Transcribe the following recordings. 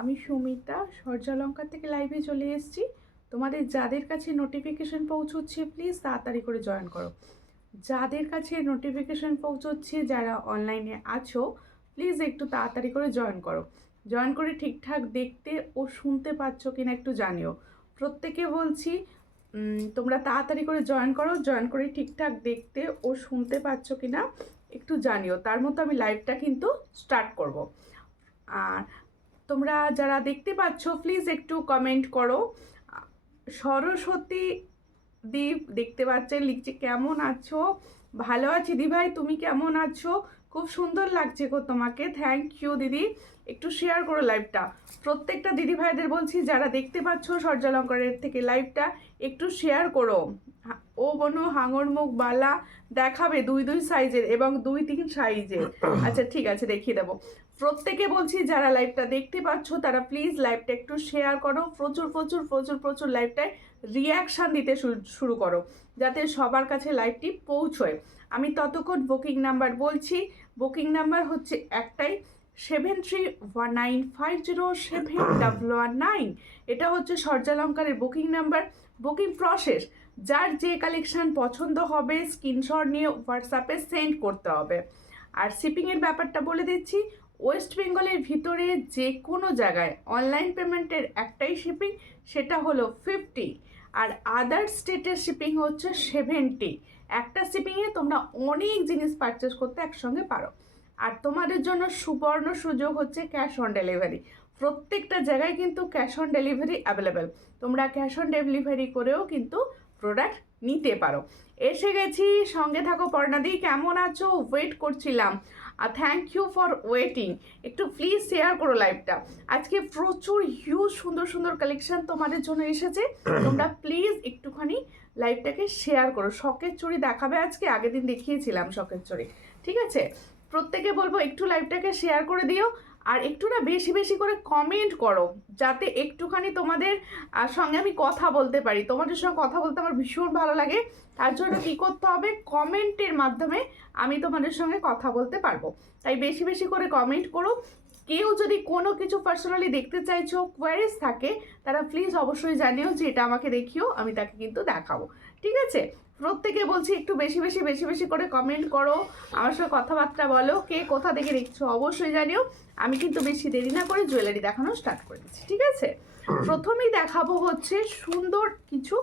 আমি সুমিতা সূর্যালঙ্কা থেকে লাইভে চলে এসেছি। তোমাদের যাদের কাছে নোটিফিকেশন পৌঁছচ্ছে প্লিজ তাড়াতাড়ি করে জয়েন করো। যাদের কাছে নোটিফিকেশন পৌঁছচ্ছে, যারা অনলাইনে আছো প্লিজ একটু তাড়াতাড়ি করে জয়েন করো। জয়েন করে ঠিকঠাক দেখতে ও শুনতে পাচ্ছ কিনা একটু জানিও। প্রত্যেকে বলছি তোমরা তাড়াতাড়ি করে জয়েন করো। জয়েন করে ঠিকঠাক দেখতে ও শুনতে পাচ্ছ কিনা একটু জানিও। তার মতো আমি লাইভটা কিন্তু স্টার্ট করব। আর তোমরা যারা দেখতে পাচ্ছ প্লিজ একটু কমেন্ট করো। সরস্বতী দীপ দেখতে পাচ্ছেন, লিখছে কেমন আছো? ভালো আছি দি ভাই, তুমি কেমন আছো? খুব সুন্দর লাগছে গো তোমাকে, থ্যাংক ইউ দিদি। একটু শেয়ার করো লাইভটা। প্রত্যেকটা দিদি ভাইদের বলছি যারা দেখতে পাচ্ছ সূর্যালঙ্কারের থেকে লাইভটা একটু শেয়ার করো। ও বনু হাঙর মুখ বালা দেখাবে 2 সাইজের এবং 2-3 সাইজের। আচ্ছা ঠিক আছে, দেখিয়ে দেবো। প্রত্যেকে বলছি যারা লাইভটা দেখতে পাচ্ছ তারা প্লিজ লাইভটা একটু শেয়ার করো। প্রচুর প্রচুর প্রচুর প্রচুর লাইভটায় রিয়াকশান দিতে শুরু করো, যাতে সবার কাছে লাইভটি পৌঁছয়। আমি ততক্ষণ বুকিং নাম্বার বলছি। বুকিং নাম্বার হচ্ছে একটাই, 7319507119। এটা হচ্ছে সূর্যালঙ্কারের বুকিং নাম্বার। বুকিং প্রসেস, যার যে কালেকশান পছন্দ হবে স্ক্রিনশট নিয়ে হোয়াটসঅ্যাপে সেন্ড করতে হবে। আর শিপিংয়ের ব্যাপারটা বলে দিচ্ছি, ওয়েস্ট বেঙ্গলের ভিতরে যে কোনো জায়গায় অনলাইন পেমেন্টের একটাই শিপিং, সেটা হলো 50। আর আদার স্টেটের শিপিং হচ্ছে 70। একটা শিপিংয়ে তোমরা অনেক জিনিস পারচেস করতে একসঙ্গে পারো। আর তোমাদের জন্য সুবর্ণ সুযোগ হচ্ছে ক্যাশ অন ডেলিভারি। প্রত্যেকটা জায়গায় কিন্তু ক্যাশ অন ডেলিভারি অ্যাভেলেবেল। তোমরা ক্যাশ অন ডেলিভারি করেও কিন্তু প্রোডাক্ট নিতে পারো। এসে গেছি, সঙ্গে থাকো। পর্ণাদি কেমন আছো? ওয়েট করছিলাম। Thank you for waiting. একটু প্লিজ শেয়ার করো লাইভটা। আজকে প্রচুর হিউজ সুন্দর সুন্দর কালেকশন তোমাদের জন্য এসেছে। তোমরা প্লিজ একটুখানি লাইভটাকে শেয়ার করো। শখের চুড়ি দেখাবে আজকে, আগের দিন দেখিয়েছিলাম শখের চুড়ি। ঠিক আছে, প্রত্যেকে বলবো একটু লাইভটাকে শেয়ার করে দিও। আর একটু না বেশি বেশি করে কমেন্ট করো, যাতে একটুখানি তোমাদের সঙ্গে আমি কথা বলতে পারি। তোমাদের সঙ্গে কথা বলতে আমার ভীষণ ভালো লাগে। তার জন্য কী করতে হবে, কমেন্টের মাধ্যমে আমি তোমাদের সঙ্গে কথা বলতে পারবো। তাই বেশি বেশি করে কমেন্ট করো। কেউ যদি কোনো কিছু পার্সোনালি দেখতে চাইছো, কোয়ারিজ থাকে, তারা প্লিজ অবশ্যই জানিও যে এটা আমাকে দেখিও, আমি তাকে কিন্তু দেখাবো। ঠিক আছে, প্রত্যেকে বলছি একটু বেশি বেশি বেশি বেশি করে কমেন্ট করো, আমার সঙ্গে কথাবার্তা বলো। কে কোথা থেকে দেখছো অবশ্যই জানিও। আমি কিন্তু বেশি দেরি না করে জুয়েলারি দেখানো স্টার্ট করে দিচ্ছি। ঠিক আছে, প্রথমেই দেখাবো হচ্ছে সুন্দর কিছু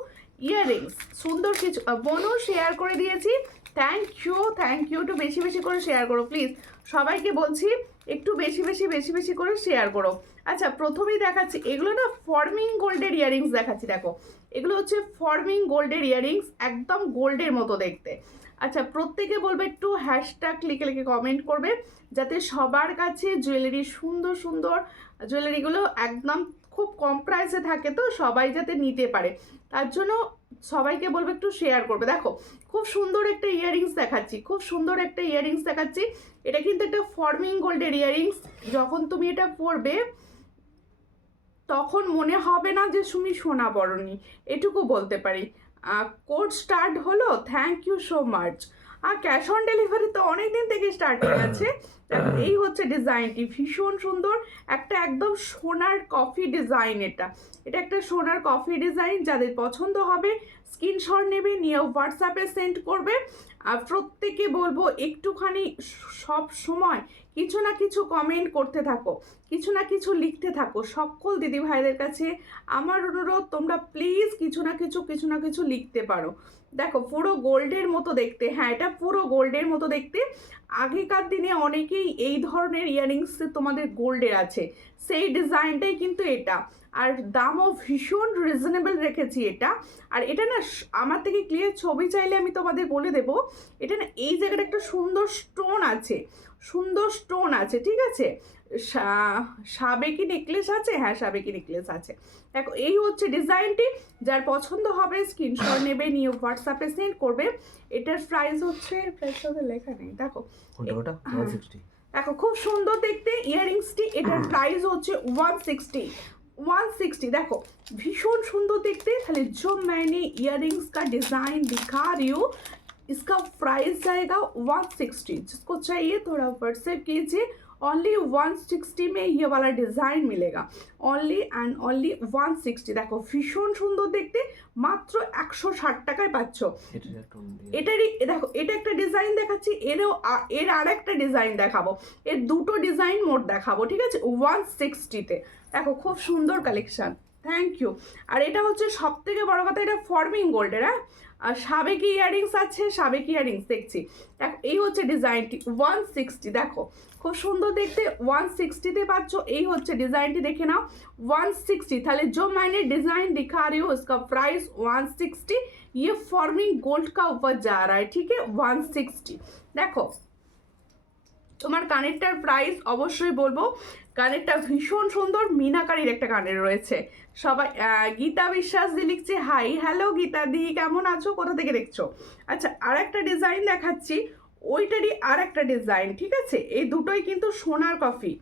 ইয়াররিংস। সুন্দর কিছু বোনও শেয়ার করে দিয়েছি, থ্যাংক ইউ থ্যাংক ইউ। একটু বেশি বেশি করে শেয়ার করো প্লিজ। সবাইকে বলছি একটু বেশি বেশি বেশি বেশি করে শেয়ার করো। আচ্ছা, প্রথমেই দেখাচ্ছি, এগুলো না ফর্মিং গোল্ডের ইয়াররিংস দেখাচ্ছি। দেখো, এগুলো হচ্ছে ফর্মিং গোল্ডের ইয়াররিংস, একদম গোল্ডের মতো দেখতে। আচ্ছা, প্রত্যেকে বলবে একটু হ্যাশট্যাগ লিখে লিখে কমেন্ট করবে, যাতে সবার কাছে জুয়েলারি সুন্দর সুন্দর জুয়েলারিগুলো একদম খুব কম প্রাইসে থাকে, তো সবাই যাতে নিতে পারে। তার জন্য সবাইকে বলবো একটু শেয়ার করবে। দেখো, খুব সুন্দর একটা ইয়াররিংস দেখাচ্ছি, খুব সুন্দর একটা ইয়াররিংস দেখাচ্ছি। এটা কিন্তু একটা ফর্মিং গোল্ডের ইয়াররিংস। যখন তুমি এটা পরবে তখন মনে হবে না যে তুমি সোনা পরনি, এটুকু বলতে পারি। কোড স্টার্ট হলো, থ্যাংক ইউ সো মাচ। আর ক্যাশ অন ডেলিভারি তো অনেক দিন থেকে স্টার্টিং আছে। এই হচ্ছে ডিজাইনটি, ভীষণ সুন্দর একটা একদম সোনার কফি ডিজাইন। এটা একটা সোনার কফি ডিজাইন। যাদের পছন্দ হবে স্ক্রিনশট নেবে, নিয়ে হোয়াটসঅ্যাপে সেন্ড করবে। আর প্রত্যেকে বলবো একটুখানি সব সময় কিছু না কিছু কমেন্ট করতে থাকো, কিছু না কিছু লিখতে থাকো। সকল দিদি ভাইদের কাছে আমার অনুরোধ, তোমরা প্লিজ কিছু না কিছু লিখতে পারো। দেখো, পুরো গোল্ডের মতো দেখতে। হ্যাঁ, এটা পুরো গোল্ডের মতো দেখতে। আগেকার দিনে অনেকেই এই ধরনের ইয়াররিংস তোমাদের গোল্ডের আছে, সেই ডিজাইনটাই কিন্তু এটা। আর দামও ভীষণ রিজনেবল রেখেছি এটা। আর এটা না আমার থেকে ক্লিয়ার ছবি চাইলে আমি তোমাদের বলে দেবো। এটা না এই জায়গাটা একটা সুন্দর স্টোন আছে, সুন্দর স্টোন আছে। ঠিক আছে, সাবেকি নেকলেস আছে। হ্যাঁ, সাবেকি নেকলেস আছে। দেখো, এই হচ্ছে ডিজাইনটি। যার পছন্দ হবে স্ক্রিনশট নেবে, নিয়ে হোয়াটসঅ্যাপে সেন্ড করবে। এটার প্রাইস হচ্ছে, প্রাইসটা লেখা নেই, দেখো। দেখো, খুব সুন্দর দেখতে ইয়াররিংসটি। এটার প্রাইস হচ্ছে 160। देखो, भीषण सुंदर देखते। खाली जो मैंने इयररिंग्स का डिज़ाइन दिखा रही हूँ, इसका प्राइस जाएगा 160। जिसको चाहिए थोड़ा व्हाट्सएप कीजिए ओनली 160 में ये वाला डिजाइन मिलेगा, ओनली एंड ओनली 160। देखो ভীষণ সুন্দর দেখতে, মাত্র 160 টাকায় পাচ্ছ। এটারই দেখো, এটা একটা ডিজাইন দেখাচ্ছি, এর আর একটা ডিজাইন দেখাবো, এর দুটো ডিজাইন মোট দেখাবো, ঠিক আছে, 160-তে। দেখো খুব সুন্দর কালেকশন, থ্যাংক ইউ। আর এটা হচ্ছে সব থেকে বড় কথা, এটা ফর্মিং গোল্ডের, হ্যাঁ। আর সাবেকি ইয়ারিংস আছে, সাবেকি ইয়ারিংস দেখছি। দেখো এই হচ্ছে ডিজাইনটি 160, দেখো খুব সুন্দর দেখতে, 160-তে পাচ্ছ। এই হচ্ছে ডিজাইনটি, দেখে নাও 160। তাহলে जो मैंने डिजाइन दिखा रही हूँ उसका प्राइस 160, ये फॉर्मिंग गोल्ड का ऊपर जा रहा है, ठीक है, 160। দেখো তোমার কানেরটার প্রাইস অবশ্যই বলবো, কানেরটা ভীষণ সুন্দর, মিনাকারির একটা কানের রয়েছে। সবাই গীতা বিশ্বাস দি লিখছে হাই, হ্যালো গীতা দি, কেমন আছো, কোথা থেকে দেখছো? আচ্ছা আর একটা ডিজাইন দেখাচ্ছি, ওইটারই আর একটা ডিজাইন, ঠিক আছে। এই দুটোই কিন্তু সোনার কফি,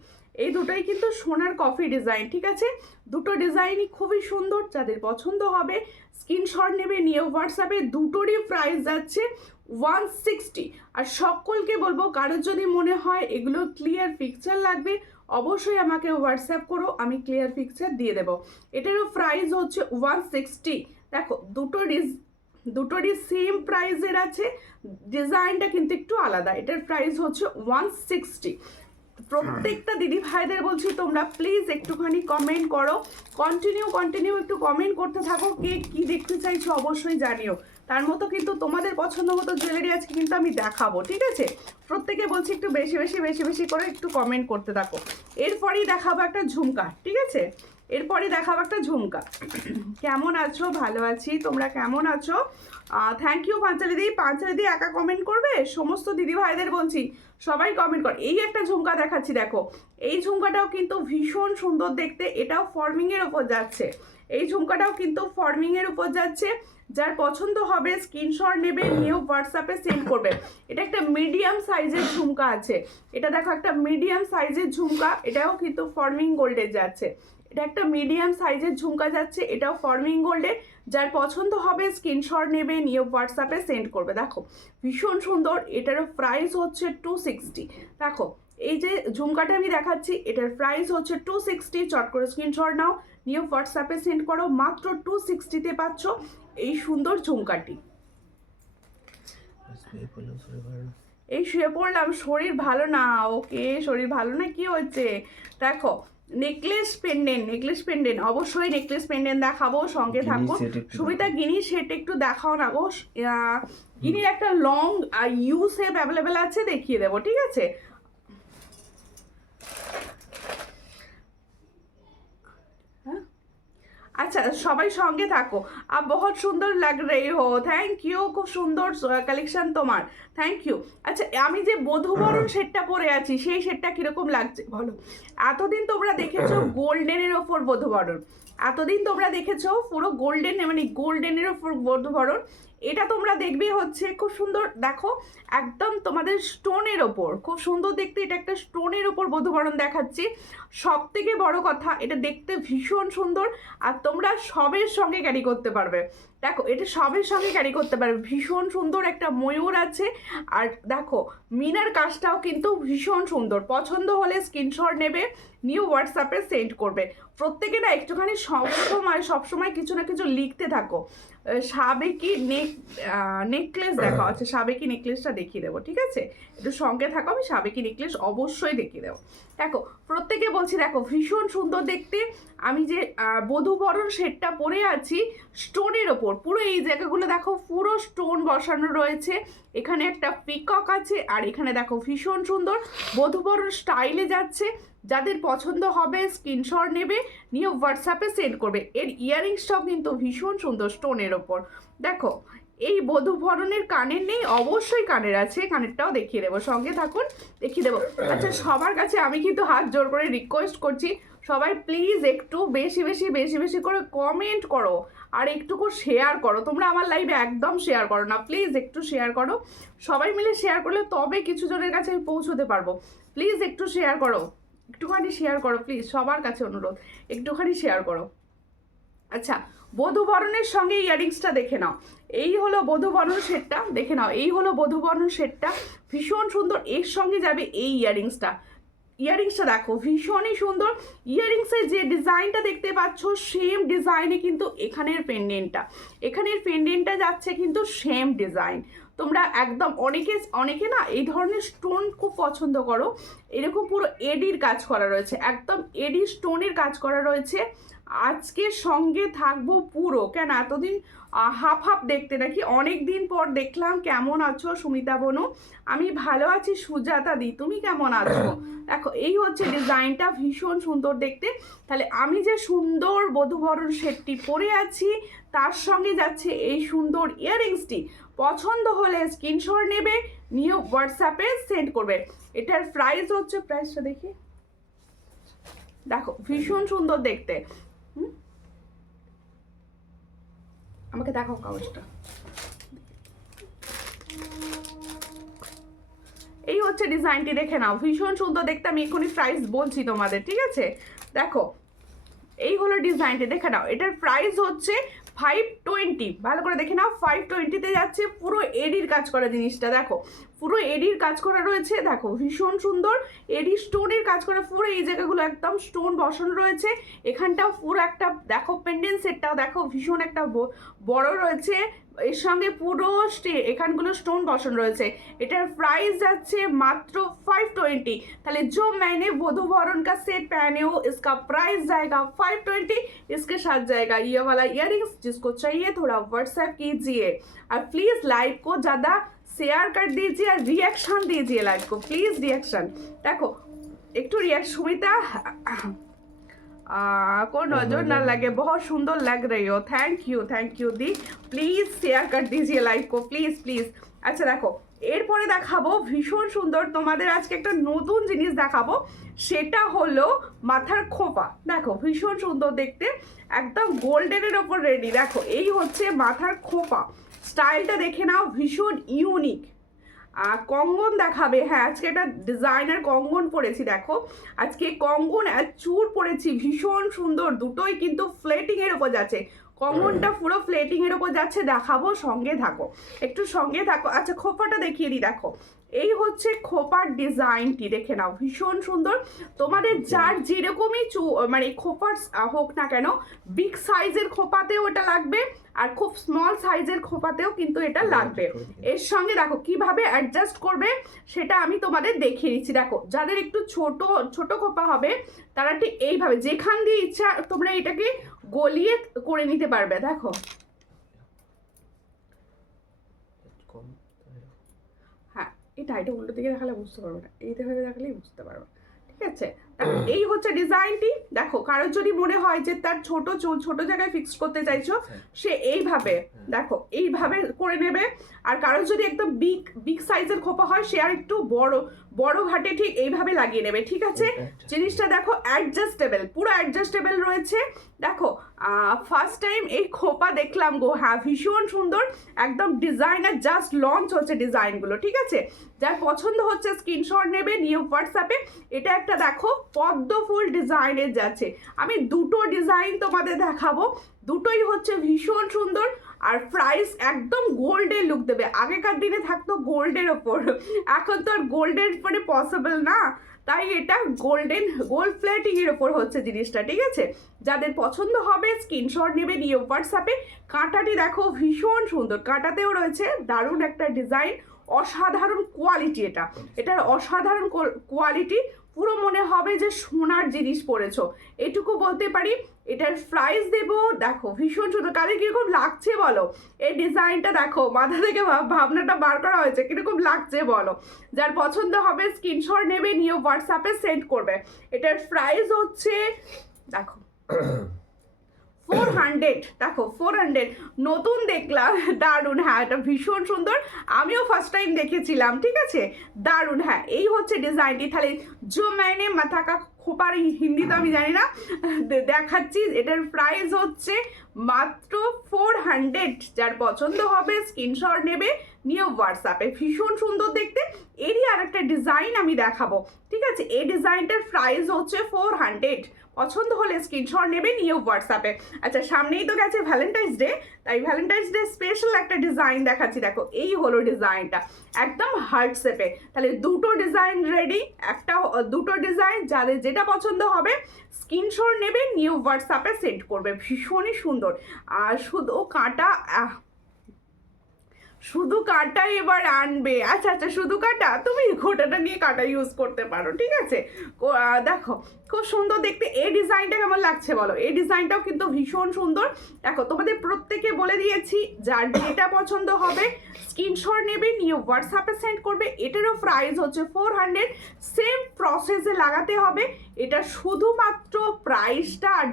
এই দুটোই কিন্তু সোনার কফি ডিজাইন, ঠিক আছে। দুটো ডিজাইনই খুবই সুন্দর, যাদের পছন্দ হবে স্ক্রিনশট নেবে, নিয়ে হোয়াটসঅ্যাপে। দুটোরই প্রাইস যাচ্ছে 160। আর সকলকে বলবো, কারোর যদি মনে হয় এগুলো ক্লিয়ার পিকচার লাগবে, অবশ্যই আমাকে হোয়াটসঅ্যাপ করো, আমি ক্লিয়ার পিকচার দিয়ে দেবো। এটারও প্রাইস হচ্ছে 160। দেখো দুটোরই সেম প্রাইসের আছে, ডিজাইনটা কিন্তু একটু আলাদা। এটার প্রাইস হচ্ছে 160। প্রত্যেকটা দিদি ভাইদের বলছি, তোমরা প্লিজ একটুখানি কমেন্ট করো, কন্টিনিউ একটু কমেন্ট করতে থাকো, কে কি দেখতে চাইছো অবশ্যই জানিও। তার মতো কিন্তু তোমাদের পছন্দ মতো জুয়েলারি আজকে কিন্তু আমি দেখাবো, ঠিক আছে। প্রত্যেকে বলছি একটু বেশি বেশি করে একটু কমেন্ট করতে থাকো। এরপরেই দেখাবো একটা ঝুমকা, ঠিক আছে, এরপরে দেখাবো একটা ঝুমকা। কেমন আছো? ভালো আছি, তোমরা কেমন আছো? থ্যাংক ইউ পাঞ্চালি দি একা কমেন্ট করবে? সমস্ত দিদি ভাইদের বলছি সবাই কমেন্ট কর। এই একটা ঝুমকা দেখাচ্ছি, দেখো এই ঝুমকাটাও কিন্তু ভীষণ সুন্দর দেখতে, এটাও ফর্মিংয়ের উপর যাচ্ছে, এই ঝুমকাটাও কিন্তু ফর্মিংয়ের উপর যাচ্ছে। যার পছন্দ হবে স্ক্রিনশট নেবে, নিয়েও হোয়াটসঅ্যাপে সেন্ড করবে। এটা একটা মিডিয়াম সাইজের ঝুমকা আছে, এটা দেখো একটা মিডিয়াম সাইজের ঝুমকা, এটাও কিন্তু ফর্মিং গোল্ডে যাচ্ছে। এটা একটা মিডিয়াম সাইজের ঝুমকা যাচ্ছে, এটাও ফর্মিং গোল্ডে। যার পছন্দ হবে স্ক্রিনশট নেবে, নিয়ে হোয়াটসঅ্যাপে সেন্ড করবে। দেখো ভীষণ সুন্দর, এটারও প্রাইস হচ্ছে 260। দেখো এই যে ঝুমকাটা আমি দেখাচ্ছি, এটার প্রাইস হচ্ছে 260। চট করে স্ক্রিনশট নাও, নিয়ে হোয়াটসঅ্যাপে সেন্ড করো, মাত্র 260-তে পাচ্ছ এই সুন্দর ঝুমকাটি। এই শুয়ে পড়লাম, শরীর ভালো না। ওকে, শরীর ভালো না, কি হচ্ছে? দেখো নেকলেস পেন্ডেন্ট, অবশ্যই নেকলেস পেন্ডেন্ট দেখাবো, সঙ্গে থাকবো। সুবিধা গিনি সেট একটু দেখাও না গো, গিনির একটা লং ইউ শেপ অ্যাভেলেবেল আছে, দেখিয়ে দেবো, ঠিক আছে। अच्छा সবাই সঙ্গে থাকো। आप बहुत সুন্দর লাগ रही हो, থ্যাংক ইউ, খুব সুন্দর কালেকশন তোমার, থ্যাংক ইউ। আচ্ছা আমি যে বধূবরণ সেটটা পরে আছি, সেই সেটটা কিরকম লাগছে বলো? এতদিন তোমরা দেখেছো গোল্ডেনের ওপর বধূবরণ, এতদিন তোমরা দেখেছো পুরো গোল্ডেন, মানে গোল্ডেনের ওপর বধূবরণ। এটা তোমরা দেখবে হচ্ছে খুব সুন্দর, দেখো একদম তোমাদের স্টোনের ওপর, খুব সুন্দর দেখতে। এটা একটা স্টোনের ওপর বধূবরণ দেখাচ্ছি। সব থেকে বড় কথা, এটা দেখতে ভীষণ সুন্দর, আর তোমরা সবের সঙ্গে ক্যারি করতে পারবে। দেখো এটা সবের সঙ্গে ক্যারি করতে পারবে, ভীষণ সুন্দর একটা ময়ূর আছে। আর দেখো মিনার কাজটাও কিন্তু ভীষণ সুন্দর। পছন্দ হলে স্ক্রিনশট নেবে, নিউ হোয়াটসঅ্যাপে সেন্ড করবে। প্রত্যেকে না একটুখানি সবসময় কিছু না কিছু লিখতে থাকো। সাবেকি নেকলেস দেখো, আচ্ছা সাবেকি নেকলেসটা দেখিয়ে দেবো, ঠিক আছে, একটু সঙ্গে থাকো, আমি সাবেকি নেকলেস অবশ্যই দেখিয়ে দেবো। দেখো প্রত্যেকে বলছি, দেখো ভীষণ সুন্দর দেখতে। আমি যে বধূবরণ সেটটা পরে আছি স্টোনের ওপর, পুরো এই জায়গাগুলো দেখো পুরো স্টোন বসানো রয়েছে। এখানে একটা পিকক আছে, আর এখানে দেখো ভীষণ সুন্দর বধূবরণ স্টাইলে যাচ্ছে। যাদের পছন্দ হবে স্ক্রিনশট নেবে, নিয়ে হোয়াটসঅ্যাপে সেন্ড করবে। এর ইয়াররিংসটাও কিন্তু ভীষণ সুন্দর স্টোনের ওপর। দেখো এই বধূবরণের কানের নেই, অবশ্যই কানের আছে, কানেরটাও দেখিয়ে দেবো, সঙ্গে থাকুন, দেখিয়ে দেবো। আচ্ছা সবার কাছে আমি কিন্তু হাত জোর করে রিকোয়েস্ট করছি, সবাই প্লিজ একটু বেশি করে কমেন্ট করো, আর একটুকু শেয়ার করো। তোমরা আমার লাইভে একদম শেয়ার করো না, প্লিজ একটু শেয়ার করো। সবাই মিলে শেয়ার করলে তবে কিছু জনের কাছে আমি পৌঁছতে পারবো। প্লিজ একটু শেয়ার করো, একটুখানি শেয়ার করো প্লিজ, সবার কাছে অনুরোধ, একটুখানি শেয়ার করো। আচ্ছা বধূবরণের সঙ্গে ইয়ারিংসটা দেখে নাও, এই হলো বধূবরণ সেটটা, দেখে নাও এই হলো বধূবরণ সেটটা, ভীষণ সুন্দর। এর সঙ্গে যাবে এই ইয়ারিংসটা, ইয়ারিংসটা দেখো ভীষণই সুন্দর। ইয়ারিংসের যে ডিজাইনটা দেখতে পাচ্ছ সেম ডিজাইনে কিন্তু এখানের পেন্ডেন্টটা যাচ্ছে কিন্তু সেম ডিজাইন। তোমরা একদম অনেকে না এই ধরনের স্টোন খুব পছন্দ করো। এরকম পুরো এডির কাজ করা রয়েছে, একদম এডি স্টোনের কাজ করা রয়েছে। আজকে সঙ্গে থাকবো পুরো, কেন এতদিন হাফ দেখতে নাকি, অনেক দিন পর দেখলাম। কেমন আছো সুমিতা বনু? আমি ভালো আছি। সুজাতা দি তুমি কেমন আছো? দেখো এই হচ্ছে ডিজাইনটা, ভীষণ সুন্দর দেখতে। তাহলে আমি যে সুন্দর বধূবরণ সেটটি পরে আছি তার সঙ্গে যাচ্ছে এই সুন্দর ইয়াররিংসটি। পছন্দ হলে স্ক্রিনশট নেবে, নিয়ে হোয়াটসঅ্যাপে সেন্ড করবে। এটার প্রাইস হচ্ছে, প্রাইসটা দেখি, দেখো ভীষণ সুন্দর দেখতে। আমাকে দেখাও কাগজটা। এই হচ্ছে ডিজাইনটি, দেখে নাও ভীষণ সুন্দর দেখতে। আমি এখনই প্রাইস বলছি তোমাদের, ঠিক আছে? দেখো এই হলো ডিজাইনটি, দেখে নাও। এটার প্রাইস হচ্ছে 520। ভালো করে দেখে নাও, 520-তে যাচ্ছে। পুরো এডির কাজ করা জিনিসটা দেখো, পুরো এডির কাজ করা রয়েছে। দেখো ভীষণ সুন্দর এডি স্টোনের কাজ করা, পুরো এই জায়গাগুলো একদম স্টোন বসানো রয়েছে। এখানটাও পুরো একটা দেখো পেন্ডেন্ট সেটটাও দেখো ভীষণ একটা বড় রয়েছে। এর সঙ্গে পুরো এখানগুলো স্টোন বসানো রয়েছে। এটার প্রাইস যাচ্ছে মাত্র 520। তাহলে जो मैंने वधू वरण का सेट पहने हो इसका प्राइस जाएगा 520। इसके साथ जाएगा ये वाला इयररिंग्स। जिसको चाहिए थोड़ा व्हाट्सएप कीजिए और प्लीज़ लाइव को ज़्यादा शेयर कर दीजिए और रिएक्शन दीजिए लाइव को, प्लीज़ रिएक्शन। देखो একটু সুমিতা को नजर ना लगे, बहुत सुंदर लग रही हो। Thank you the, please share कर दीजिए लाइव को, प्लीज। আচ্ছা দেখো এরপরে দেখাবো ভীষণ সুন্দর তোমাদের আজকে একটা নতুন জিনিস দেখাবো, সেটা হলো মাথার খোপা। দেখো ভীষণ সুন্দর দেখতে, একদম গোল্ডেনের ওপর রেডি। দেখো এই হচ্ছে মাথার খোপা, স্টাইলটা দেখে নাও ভীষণ ইউনিক। কঙ্গন দেখাবে, হ্যাঁ আজকে একটা ডিজাইনার কঙ্গন পরেছি। দেখো আজকে কঙ্গন আর চূড় পরেছি, ভীষণ সুন্দর। দুটোই কিন্তু ফ্লেটিংয়ের ওপর যাচ্ছে, কঙ্গনটা পুরো ফ্লেটিংয়ের ওপর যাচ্ছে। দেখাবো, সঙ্গে থাকো, একটু সঙ্গে থাকো। আচ্ছা খোপাটা দেখিয়ে দিই। দেখো এই হচ্ছে খোপার ডিজাইনটি, দেখে নাও ভীষণ সুন্দর। তোমাদের যার যেরকমই মানে খোপার হোক না কেন, বিগ সাইজের খোপাতেও এটা লাগবে আর খুব স্মল সাইজের খোপাতেও কিন্তু এটা লাগবে। এর সঙ্গে দেখো কিভাবে অ্যাডজাস্ট করবে সেটা আমি তোমাদের দেখিয়ে দিচ্ছি। দেখো যাদের একটু ছোট খোপা হবে তারা ঠিক এইভাবে যেখান দিয়ে ইচ্ছা তোমরা এটাকে গলিয়ে করে নিতে পারবে। দেখো হ্যাঁ এটা উল্টো দিকে দেখালে বুঝতে পারবে না, এইভাবে দেখালেই বুঝতে পারবে, ঠিক আছে? এই হচ্ছে ডিজাইনটি। দেখো কারোর যদি মনে হয় যে তার ছোট জায়গায় ফিক্স করতে চাইছো, সে এইভাবে দেখো এইভাবে করে নেবে। আর কারোর যদি একদম বিগ সাইজের খোপা হয়, সে আর একটু বড় ঘাটে ঠিক এইভাবে লাগিয়ে নেবে, ঠিক আছে? জিনিসটা দেখো অ্যাডজাস্টেবল, পুরো অ্যাডজাস্টেবল রয়েছে। দেখো ফার্স্ট টাইম এই খোপা দেখলাম গো, হ্যাঁ ভীষণ সুন্দর একদম। ডিজাইনার জাস্ট লঞ্চ হচ্ছে ডিজাইনগুলো, ঠিক আছে? যার পছন্দ হচ্ছে স্ক্রিনশট নেবে, নিয়ে হোয়াটসঅ্যাপে। এটা একটা দেখো পদ্ম ফুল ডিজাইনের যাচ্ছে। আমি দুটো ডিজাইন তোমাদের দেখাবো, দুটোই হচ্ছে ভীষণ সুন্দর। আর প্রাইস একদম গোল্ডের লুক দেবে। আগেকার দিনে থাকতো গোল্ডের ওপর, এখন তো আর গোল্ডের মানে পসিবল না, তাই এটা গোল্ড প্লেটিংয়ের ওপর হচ্ছে জিনিসটা, ঠিক আছে? যাদের পছন্দ হবে স্ক্রিনশট নেবে, নিয়ে হোয়াটসঅ্যাপে। কাঁটাটি দেখো ভীষণ সুন্দর, কাঁটাতেও রয়েছে দারুণ একটা ডিজাইন, অসাধারণ কোয়ালিটি। এটার অসাধারণ কোয়ালিটি, পুরো মনে হবে যে সোনার জিনিস পরেছো, এটুকু বলতে পারি। এটার প্রাইস দেবো, দেখো ভীষণ সুন্দর। কালে কিরকম লাগছে বলো এই ডিজাইনটা? দেখো মাথা থেকে ভাবনাটা বার করা হয়েছে, কিরকম লাগছে বলো? যার পছন্দ হবে স্ক্রিনশট নেবে, নিয়ে হোয়াটসঅ্যাপে সেন্ড করবে। এটার প্রাইস হচ্ছে দেখো 400। দেখো 400 নতুন দেখলাম, দারুণ। হ্যাঁ এটা ভীষণ সুন্দর, আমিও ফার্স্ট টাইম দেখেছিলাম, ঠিক আছে? দারুণ। হ্যাঁ এই হচ্ছে ডিজাইনটি। তাহলে जो मैंने माथा का খোপার হিন্দি তো আমি জানি না, দেখাচ্ছি। এটার প্রাইস হচ্ছে মাত্র 400। যার পছন্দ হবে স্ক্রিনশট নেবে, নিয়ে হোয়াটসঅ্যাপে। ভীষণ সুন্দর দেখতে। এরই আর একটা ডিজাইন আমি দেখাবো, ঠিক আছে? এই ডিজাইনটার প্রাইস হচ্ছে 400। পছন্দ হলে স্ক্রিনশট নেবে, নিয়ে হোয়াটসঅ্যাপে। আচ্ছা সামনেই তো গেছে ভ্যালেন্টাইন্স ডে, তাই ভ্যালেন্টাইন্স ডে স্পেশাল একটা ডিজাইন দেখাচ্ছি। দেখো এই হলো ডিজাইনটা, একদম হার্ট শেপে। তাহলে দুটো ডিজাইন রেডি, দুটো ডিজাইন, যাদের যেটা পছন্দ হবে স্ক্রিনশট নেবে, নিয়ে হোয়াটসঅ্যাপে সেন্ড করবে। ভীষণই সুন্দর। আর শুধু কাঁটা এবার আনবে। আচ্ছা আচ্ছা, শুধু কাঁটা, তুমি ঘোটাটা নিয়ে কাঁটা ইউজ করতে পারো, ঠিক আছে। দেখো খুব সুন্দর দেখতে। এই ডিজাইনটা কেমন লাগছে বলো? এই ডিজাইনটাও কিন্তু ভীষণ সুন্দর। দেখো তোমাদের প্রত্যেকে বলে দিয়েছি, যার যেটা পছন্দ হবে স্ক্রিনশট নেবে, নিয়ে হোয়াটসঅ্যাপে সেন্ড করবে। এটারও প্রাইস হচ্ছে 400। সেম প্রসেসে লাগাতে হবে। এটা শুধুমাত্র প্রাইসটা আর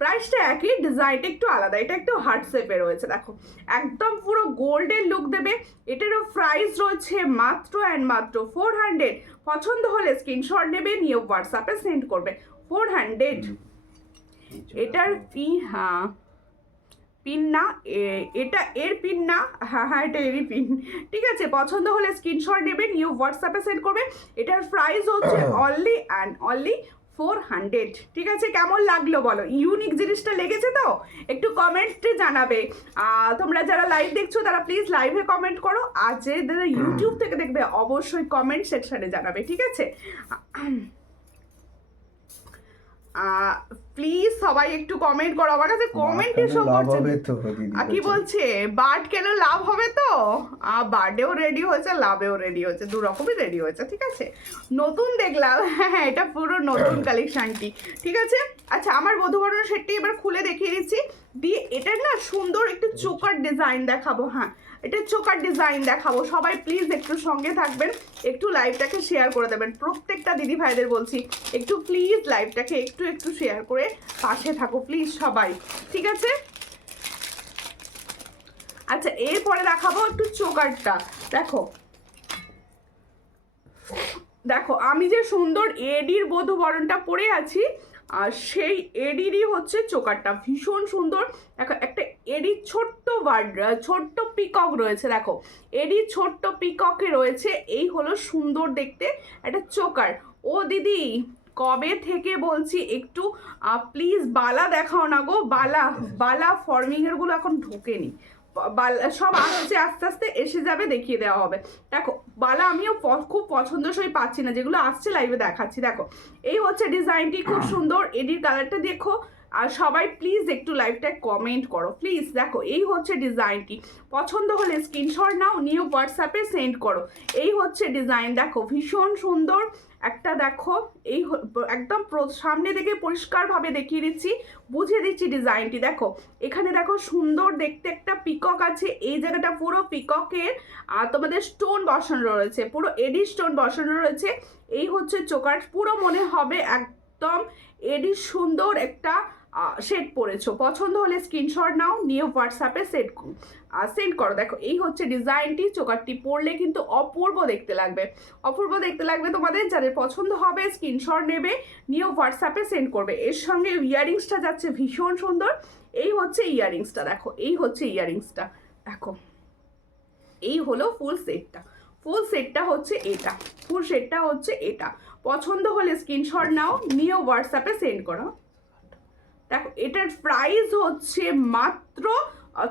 প্রাইসটা একই, ডিজাইনটা একটু আলাদা। এটা একটু হার্ট শেপে রয়েছে, দেখো একদম পুরো গোল্ডের লুক দেবে। এটারও প্রাইস রয়েছে মাত্র অ্যান্ড মাত্র 400। পছন্দ হলে স্ক্রিনশট নেবে, নিয়ে হোয়াটসঅ্যাপে সেন্ড করবে। 400। এটার পিন না, এটা এর পিন না, হ্যাঁ এটা এরই পিন, ঠিক আছে। পছন্দ হলে স্ক্রিনশট নেবে, নিয়ে হোয়াটসঅ্যাপে সেন্ড করবে। এটার প্রাইস হচ্ছে অনলি অ্যান্ড অনলি 400, ঠিক আছে। কেমন লাগলো বলো? ইউনিক জিনিসটা লেগেছে তো? একটু কমেন্টে জানাবে। তোমরা যারা লাইভ দেখছো তারা প্লিজ লাইভে কমেন্ট করো, আর যারা ইউটিউব থেকে দেখবে অবশ্যই কমেন্ট সেকশনে জানাবে, ঠিক আছে। প্লিজ সবাই একটু কমেন্ট করো, আমার কাছে কমেন্ট এসব করছে। কি বলছে? বার্ড কেন লাভ হবে তো? বার্ডেও রেডি হয়েছে, লাভেও রেডি হয়েছে, দু রকমই রেডি হয়েছে, ঠিক আছে। নতুন দেখলাম, হ্যাঁ এটা পুরো নতুন কালেকশনটি, ঠিক আছে। আচ্ছা আমার বধূবরণ সেটটি এবার খুলে দেখিয়ে দিচ্ছি। দিয়ে এটার না সুন্দর একটু চোকার ডিজাইন দেখাবো। হ্যাঁ এটা চোকার ডিজাইন দেখাবো। সবাই প্লিজ একটু সঙ্গে থাকবেন, একটু লাইভটাকে শেয়ার করে দেবেন। প্রত্যেকটা দিদি ভাইদের বলছি একটু প্লিজ লাইভটাকে একটু শেয়ার করে পাশে থাকো প্লিজ সবাই, ঠিক আছে। আচ্ছা এরপরে দেখাবো একটু চোকারটা। দেখো আমি যে সুন্দর এডির বধূবরণটা পরে আছি, আর সেই এডিরই হচ্ছে চোকারটা, ভীষণ সুন্দর। দেখো একটা এডির ছোট্ট পিকক রয়েছে। দেখো এডির ছোট্ট পিককে রয়েছে, এই হলো সুন্দর দেখতে একটা চোকার। ও দিদি কবে থেকে বলছি একটু প্লিজ বালা দেখাও না গো। বালা ফর্মিংয়ের গুলো এখন ঢোকেনি, সব আসছে, আস্তে আস্তে এসে যাবে, দেখিয়ে দেওয়া হবে। দেখো বালা আমিও খুব পছন্দসই পাচ্ছি না, যেগুলো আসছে লাইভে দেখাচ্ছি। দেখো এই হচ্ছে ডিজাইনটি, খুব সুন্দর। এডির কালারটা দেখো। আর সবাই প্লিজ একটু লাইভটায় কমেন্ট করো প্লিজ। দেখো এই হচ্ছে ডিজাইনটি, পছন্দ হলে স্ক্রিনশট নাও, নিয়ে হোয়াটসঅ্যাপে সেন্ড করো। এই হচ্ছে ডিজাইন, দেখো ভীষণ সুন্দর একটা। দেখো এই একদম সামনে থেকে পরিষ্কারভাবে দেখিয়ে দিচ্ছি, বুঝিয়ে দিচ্ছি ডিজাইনটি। দেখো এখানে দেখো সুন্দর দেখতে একটা পিকক আছে, এই জায়গাটা পুরো পিককের তোমাদের স্টোন বসানো রয়েছে, পুরো এডি স্টোন বসানো রয়েছে। এই হচ্ছে চোকার, পুরো মনে হবে একদম এডি সুন্দর একটা সেট পরেছো। পছন্দ হলে স্ক্রিনশট নাও, নিয়ে হোয়াটসঅ্যাপে সেন্ড করো। দেখো এই হচ্ছে ডিজাইনটি, চোকারটি পরলে কিন্তু অপূর্ব দেখতে লাগবে তোমাদের। যাদের পছন্দ হবে স্ক্রিনশট নেবে, নিয়ে হোয়াটসঅ্যাপে সেন্ড করবে। এর সঙ্গে ইয়াররিংসটা যাচ্ছে ভীষণ সুন্দর। এই হচ্ছে ইয়াররিংসটা, দেখো এই হচ্ছে ইয়াররিংসটা। দেখো এই হলো ফুল সেটটা হচ্ছে এটা, ফুল সেটটা হচ্ছে এটা। পছন্দ হলে স্ক্রিনশট নাও, নিয়ে হোয়াটসঅ্যাপে সেন্ড করো। দেখো এটার প্রাইস হচ্ছে মাত্র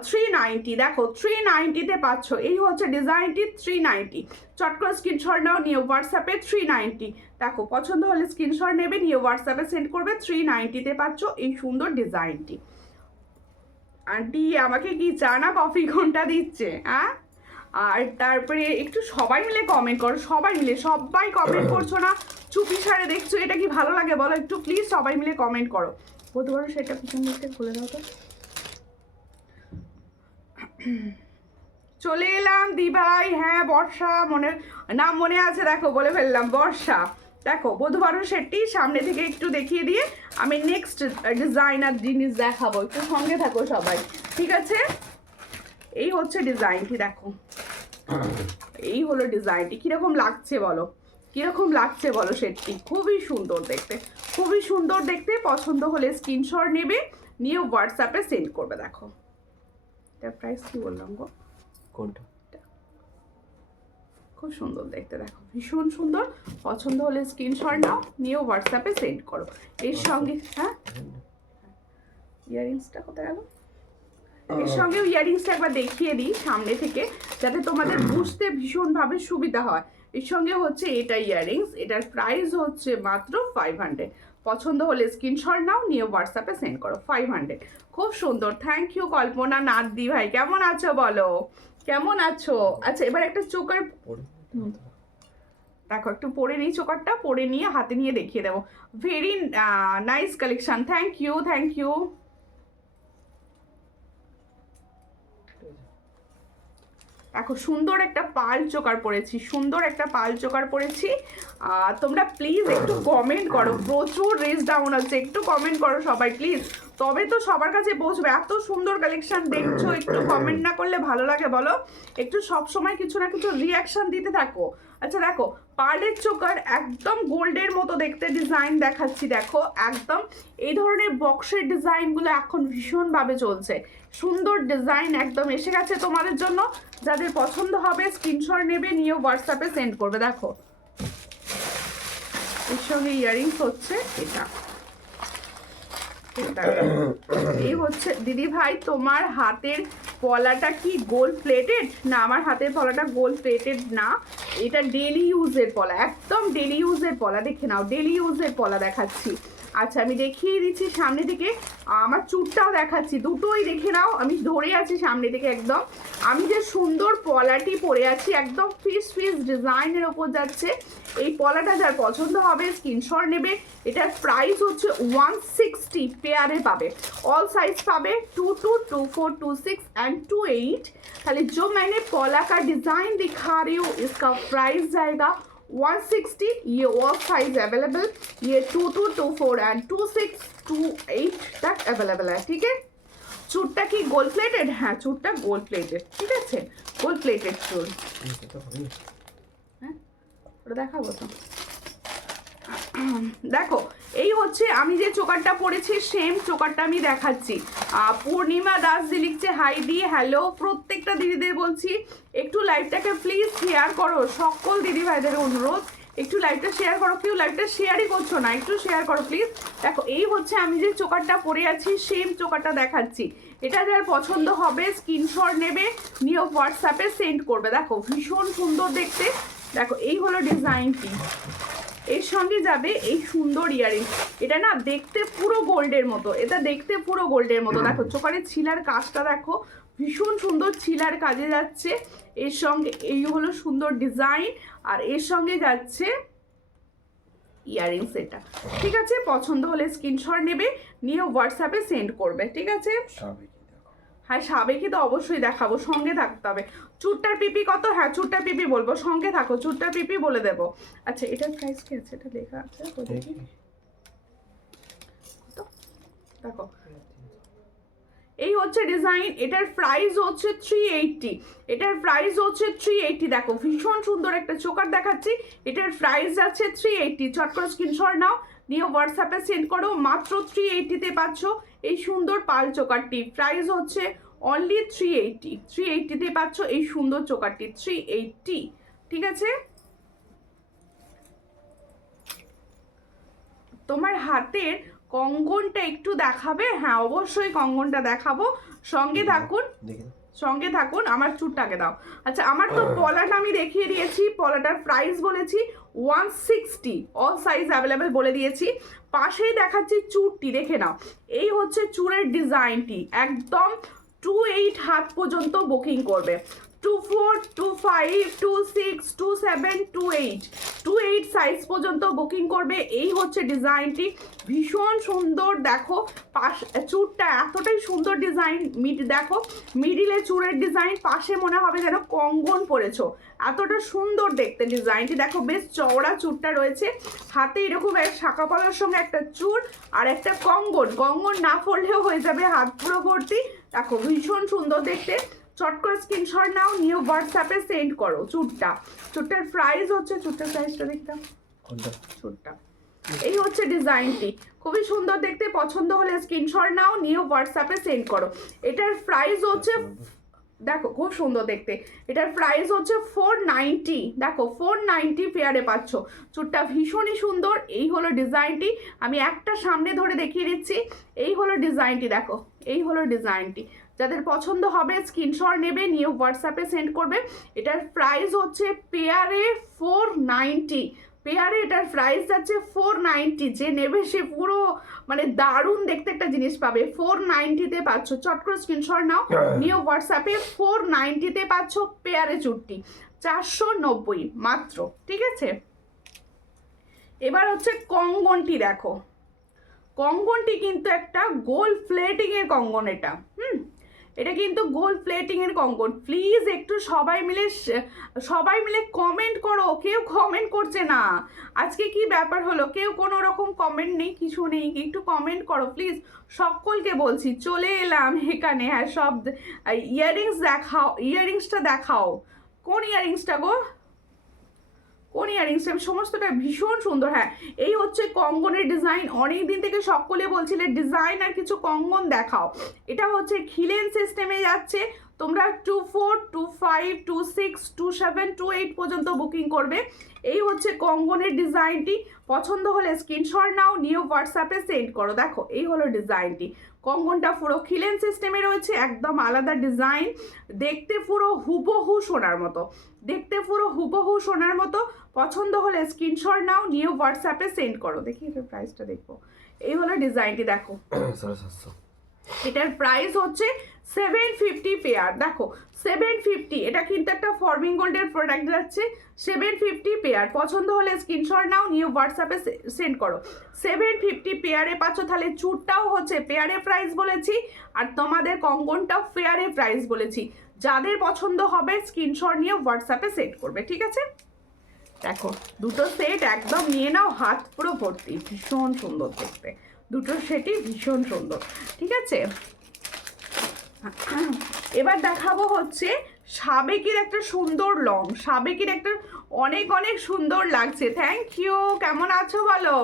390। দেখো 390-তে পাচ্ছ। এই হচ্ছে ডিজাইনটি 390। চট করে স্ক্রিনশট নাও, নিয়ে হোয়াটসঅ্যাপে 390। দেখো পছন্দ হলে স্ক্রিনশট নেবে, নিয়ে হোয়াটসঅ্যাপে সেন্ড করবে। 390-তে পাচ্ছ এই সুন্দর ডিজাইনটি। আন্টি আমাকে কি চা না কফি কোনটা দিচ্ছে? হ্যাঁ আর তারপরে একটু সবাই মিলে কমেন্ট করো, সবাই কমেন্ট করছো না, চুপি সারে দেখছো। এটা কি ভালো লাগে বলো? একটু প্লিজ সবাই মিলে কমেন্ট করো। বলতে পারো সেটা পিছন দিকটা খুলে দাও তো। চলে এলাম দি ভাই। হ্যাঁ বর্ষা নাম মনে আছে, দেখো বলে ফেললাম, বর্ষা। দেখো বধূবরণ সেটটি সামনে থেকে একটু দেখিয়ে দিয়ে আমি নেক্সট ডিজাইনার জিনিস দেখাবো, একটু সঙ্গে থাকো সবাই, ঠিক আছে। এই হচ্ছে ডিজাইনটি, দেখো এই হলো ডিজাইনটি। কিরকম লাগছে বলো সেটটি? খুবই সুন্দর দেখতে। পছন্দ হলে স্ক্রিনশট নেবে, নিয়ে হোয়াটসঅ্যাপে সেন্ড করবে। দেখো এটা প্রাইস কি বললাম গো? কোনটা খুব সুন্দর দেখতে, দেখো ভীষণ সুন্দর। পছন্দ হলে স্ক্রিনশট নাও, নিয়ে হোয়াটসঅ্যাপে সেন্ড করো। এর সঙ্গে হ্যাঁ ইয়াররিংসটা কোথায় গেল? এর সঙ্গে ইয়াররিংসটা একবার দেখিয়ে দিই সামনে থেকে, যাতে তোমাদের বুঝতে ভীষণভাবে সুবিধা হয়। এর সঙ্গে হচ্ছে এটা ইয়াররিংস, এটার প্রাইস হচ্ছে মাত্র 500। পছন্দ হলে স্ক্রিনশট নাও, নিয়ে হোয়াটসঅ্যাপে সেন্ড করো। 500, খুব সুন্দর। থ্যাংক ইউ কল্পনা নাথদি ভাই, কেমন আছো বলো, কেমন আছো? আচ্ছা এবার একটা চোকার দেখো, একটু পরে নিই, চোকারটা পরে নিয়ে হাতে নিয়ে দেখিয়ে দেবো। Very nice collection, thank you, thank you. দেখো সুন্দর একটা পাল চোকার পরেছি, সুন্দর একটা পাল চোকার পরেছি। তোমরা প্লিজ একটু কমেন্ট করো, প্রচুর রেস ডাউন আছে, একটু কমেন্ট করো সবাই প্লিজ, তবে তো সবার কাছে পৌঁছবে। এত সুন্দর কালেকশন দেখছো, একটু কমেন্ট না করলে ভালো লাগে বলো? একটু সব সময় কিছু না কিছু রিয়াকশন দিতে থাকো। আচ্ছা দেখো পার্লের চোকার একদম গোল্ডের মতো দেখতে ডিজাইন দেখাচ্ছি, দেখো একদম এই ধরনের বক্সের ডিজাইনগুলো এখন ভীষণভাবে চলছে। সুন্দর ডিজাইন একদম এসে গেছে তোমাদের জন্য, যাদের পছন্দ হবে স্ক্রিনশট নেবে, নিয়ে হোয়াটসঅ্যাপে সেন্ড করবে। দেখো এর সঙ্গে ইয়াররিংস হচ্ছে এটা, এই হচ্ছে দিদি ভাই তোমার হাতের পলাটা কি গোল্ড প্লেটেড? না, আমার হাতের পলাটা গোল্ড প্লেটেড না, এটা ডেলি ইউজের পলা, একদম ডেলি ইউজের পলা। দেখে নাও, ডেলি ইউজের পলা দেখাচ্ছি। আচ্ছা আমি দেখিয়ে দিচ্ছি সামনে থেকে, আমার চুটটাও দেখাচ্ছি, দুটোই দেখে নাও। আমি ধরে আছি সামনে থেকে একদম, আমি যে সুন্দর পলাটি পরে আছি একদম ফিস ফিস ডিজাইনের ওপর যাচ্ছে। এই পলাটা যার পছন্দ হবে স্ক্রিনশট নেবে। এটার প্রাইস হচ্ছে 160, পেয়ারে পাবে, ऑल साइज पावे 22, 24, 26 एंड 28। खाली जो मैंने पॉला का डिजाइन दिखा रही हूँ इसका प्राइस जाएगा 160। ये ऑल साइज अवेलेबल, ये 22, 24 एंड 26, 28 तक अवेलेबल है। ठीक है, चूटटा की गोल्ड प्लेटेड? हाँ चूटटा गोल्ड प्लेटेड, ठीक है, गोल्ड प्लेटेड चूल। হ্যাঁ ওটা দেখাবো তো। দেখো এই হচ্ছে আমি যে চোকারটা পরেছি, সেম চোকারটা আমি দেখাচ্ছি। পূর্ণিমা দাস দি লিখছে হাই দি, হ্যালো। প্রত্যেকটা দিদিদের বলছি একটু লাইভটাকে প্লিজ শেয়ার করো, সকল দিদি ভাইদের অনুরোধ একটু লাইভটা শেয়ার করো। কেউ লাইভটা শেয়ারই করছো না, একটু শেয়ার করো প্লিজ। দেখো এই হচ্ছে আমি যে চোকারটা পরে আছি, সেম চোকারটা দেখাচ্ছি। এটা যার পছন্দ হবে স্ক্রিনশট নেবে, নিয়ে হোয়াটসঅ্যাপে সেন্ড করবে। দেখো ভীষণ সুন্দর দেখতে, দেখো এই হলো ডিজাইনটি। এর সঙ্গে যাবে এই সুন্দর ইয়ারিং, এটা না দেখতে পুরো গোল্ডের মতো, এটা দেখতে পুরো গোল্ডের মতো। দেখো চোকারের ছিলার কাজটা দেখো, ভীষণ সুন্দর ছিলার কাজে যাচ্ছে। এর সঙ্গে এই হলো সুন্দর ডিজাইন, আর এর সঙ্গে যাচ্ছে ইয়ারিংস এটা। ঠিক আছে, পছন্দ হলে স্ক্রিনশট নেবে, নিয়ে হোয়াটসঅ্যাপে সেন্ড করবে। ঠিক আছে, হ্যাঁ সাবেকি তো অবশ্যই দেখাবো, সঙ্গে থাকতে হবে। চুটটার পিপি কত? হ্যাঁ চুটটার পিপি বলবো, সঙ্গে থাকো, চুটটার পিপি বলে দেবো। আচ্ছা এটার প্রাইস কি আছে? এটা লেখা আছে দেখো, এই হচ্ছে ডিজাইন। এটার প্রাইস হচ্ছে 380, এটার প্রাইস হচ্ছে 380। দেখো ভীষণ সুন্দর একটা চোকার দেখাচ্ছি, এটার প্রাইস আছে 380। চট করে স্ক্রিনশট নাও, নিয়ে হোয়াটসঅ্যাপে সেন্ড করো। মাত্র 380-তে পাচ্ছ এই সুন্দর পাল চোকারটি। প্রাইস হচ্ছে অনলি 380, 380-তে পাচ্ছ এই সুন্দর চোকারটি, 380। ঠিক আছে, তোমার হাতের কঙ্গনটা একটু দেখাবে? হ্যাঁ অবশ্যই কঙ্গনটা দেখাবো, সঙ্গে থাকুন, সঙ্গে থাকুন। আমার চুটটাকে দাও। আচ্ছা আমার তো পলাটা আমি দেখিয়ে দিয়েছি, পলাটার প্রাইস বলেছি 160, অল সাইজ অ্যাভেলেবেল বলে দিয়েছি। পাশেই দেখাচ্ছি চুরটি, দেখে নাও। এই হচ্ছে চুরের ডিজাইনটি, একদম 28 হাত পর্যন্ত বুকিং করবে। 24, 25, 26, 27, 28 সাইজ পর্যন্ত বুকিং করবে। এই হচ্ছে ডিজাইনটি, ভীষণ সুন্দর। দেখো পাশ চুরটা এতটাই সুন্দর ডিজাইন, দেখো মিডিলে চুরের ডিজাইন, পাশে মনে হবে যেন কঙ্গন পরেছো, এতটা সুন্দর দেখতে ডিজাইনটি। দেখো বেশ চওড়া চুরটা রয়েছে, হাতে এরকম এক শাঁখা পলার সঙ্গে একটা চুর আর একটা কঙ্গন, কঙ্গন না পড়লেও হয়ে যাবে হাত পুরো ভর্তি। দেখো ভীষণ সুন্দর দেখতে। চট করে স্ক্রিনশট নাও, নিয়ে হোয়াটসঅ্যাপে সেন্ড করো। চুটটার প্রাইস হচ্ছে, চুটটার প্রাইসটা দেখতাম, চুটটা এই হচ্ছে ডিজাইনটি, খুবই সুন্দর দেখতে। পছন্দ হলে স্ক্রিনশট নাও, নিয়ে হোয়াটসঅ্যাপে সেন্ড করো। এটার প্রাইস হচ্ছে দেখো খুব সুন্দর দেখতে। এটার প্রাইস হচ্ছে 490। দেখো 490 পেয়ারে পাচ্ছ। চুটটা ভীষণই সুন্দর। এই হলো ডিজাইনটি, আমি একটা সামনে ধরে দেখিয়ে দিচ্ছি। এই হলো ডিজাইনটি, দেখো এই হলো ডিজাইনটি। যাদের পছন্দ হবে স্ক্রিনশট নেবে, নিয়ে হোয়াটসঅ্যাপে সেন্ড করবে। এটার প্রাইস হচ্ছে পেয়ারে 490। পেয়ারে এটার প্রাইস যাচ্ছে 490। যে নেবে সে পুরো মানে দারুণ দেখতে একটা জিনিস পাবে। 490-তে পাচ্ছ। চট করে স্ক্রিনশট নাও, নিয়ে হোয়াটসঅ্যাপে 490-তে পাচ্ছ পেয়ারে চুটটি। 490 মাত্র, ঠিক আছে। এবার হচ্ছে কঙ্গনটি দেখো। কঙ্গনটি কিন্তু একটা গোল প্লেটিংয়ের কঙ্গন। এটা এটা কিন্তু গোল প্লেটিংয়ের কঙ্গন। প্লিজ একটু সবাই মিলে কমেন্ট করো। কেউ কমেন্ট করছে না। আজকে কি ব্যাপার হলো, কেউ কোনো রকম কমেন্ট নেই, কিছু নেই, একটু কমেন্ট করো প্লিজ। সকলকে বলছি চলে এলাম এখানে। হ্যাঁ, সব ইয়াররিংস দেখাও, ইয়াররিংসটা দেখাও। কোন ইয়াররিংসটা গো, কোন ইয়াররিংসটা? সমস্তটা ভীষণ সুন্দর। হ্যাঁ, এই হচ্ছে কঙ্গনের ডিজাইন। অনেক দিন থেকে সকলে বলছিলে ডিজাইন আর কিছু কঙ্গন দেখাও। এটা হচ্ছে খিলেন সিস্টেমে যাচ্ছে। তোমরা 24, 25, 26, 27, 28 পর্যন্ত বুকিং করবে। এই হচ্ছে কঙ্গনের ডিজাইনটি। পছন্দ হলে স্ক্রিনশট নাও, নিয়ে হোয়াটসঅ্যাপে সেন্ড করো। দেখো এই হলো ডিজাইনটি। কঙ্গনটা পুরো খিলেন সিস্টেমে রয়েছে, একদম আলাদা ডিজাইন। দেখতে পুরো হুবহু সোনার মতো, দেখতে পুরো হুবহু সোনার মতো। পছন্দ হলে স্ক্রিনশট নাও, নিয়ে হোয়াটসঅ্যাপে সেন্ড করো। দেখি এটার প্রাইসটা দেখবো। এই হলো ডিজাইনটি, দেখো এটার প্রাইস হচ্ছে 750 পেয়ার। দেখো 750। এটা কিন্তু একটা ফর্মিং গোল্ডের প্রোডাক্ট যাচ্ছে। 750 পেয়ার। পছন্দ হলে স্ক্রিনশট নাও, নিয়ে হোয়াটসঅ্যাপে সেন্ড করো। 750 পেয়ারে পাচ্ছ। তাহলে চুটটাও হচ্ছে পেয়ারে প্রাইস বলেছি, আর তোমাদের কঙ্গনটাও পেয়ারে প্রাইস বলেছি। যাদের পছন্দ হবে স্ক্রিনশট নিয়ে হোয়াটসঅ্যাপে সেন্ড করবে, ঠিক আছে। দেখো দুটো সেট একদম নিয়ে নাও, হাত পুরো ভর্তি। ভীষণ সুন্দর দেখতে, দুটো সেটই ভীষণ সুন্দর, ঠিক আছে। এবার দেখাবো হচ্ছে সাবেকির একটা সুন্দর লং। সাবেকির একটা অনেক অনেক সুন্দর লাগছে। Thank you. কেমন আছো বলো,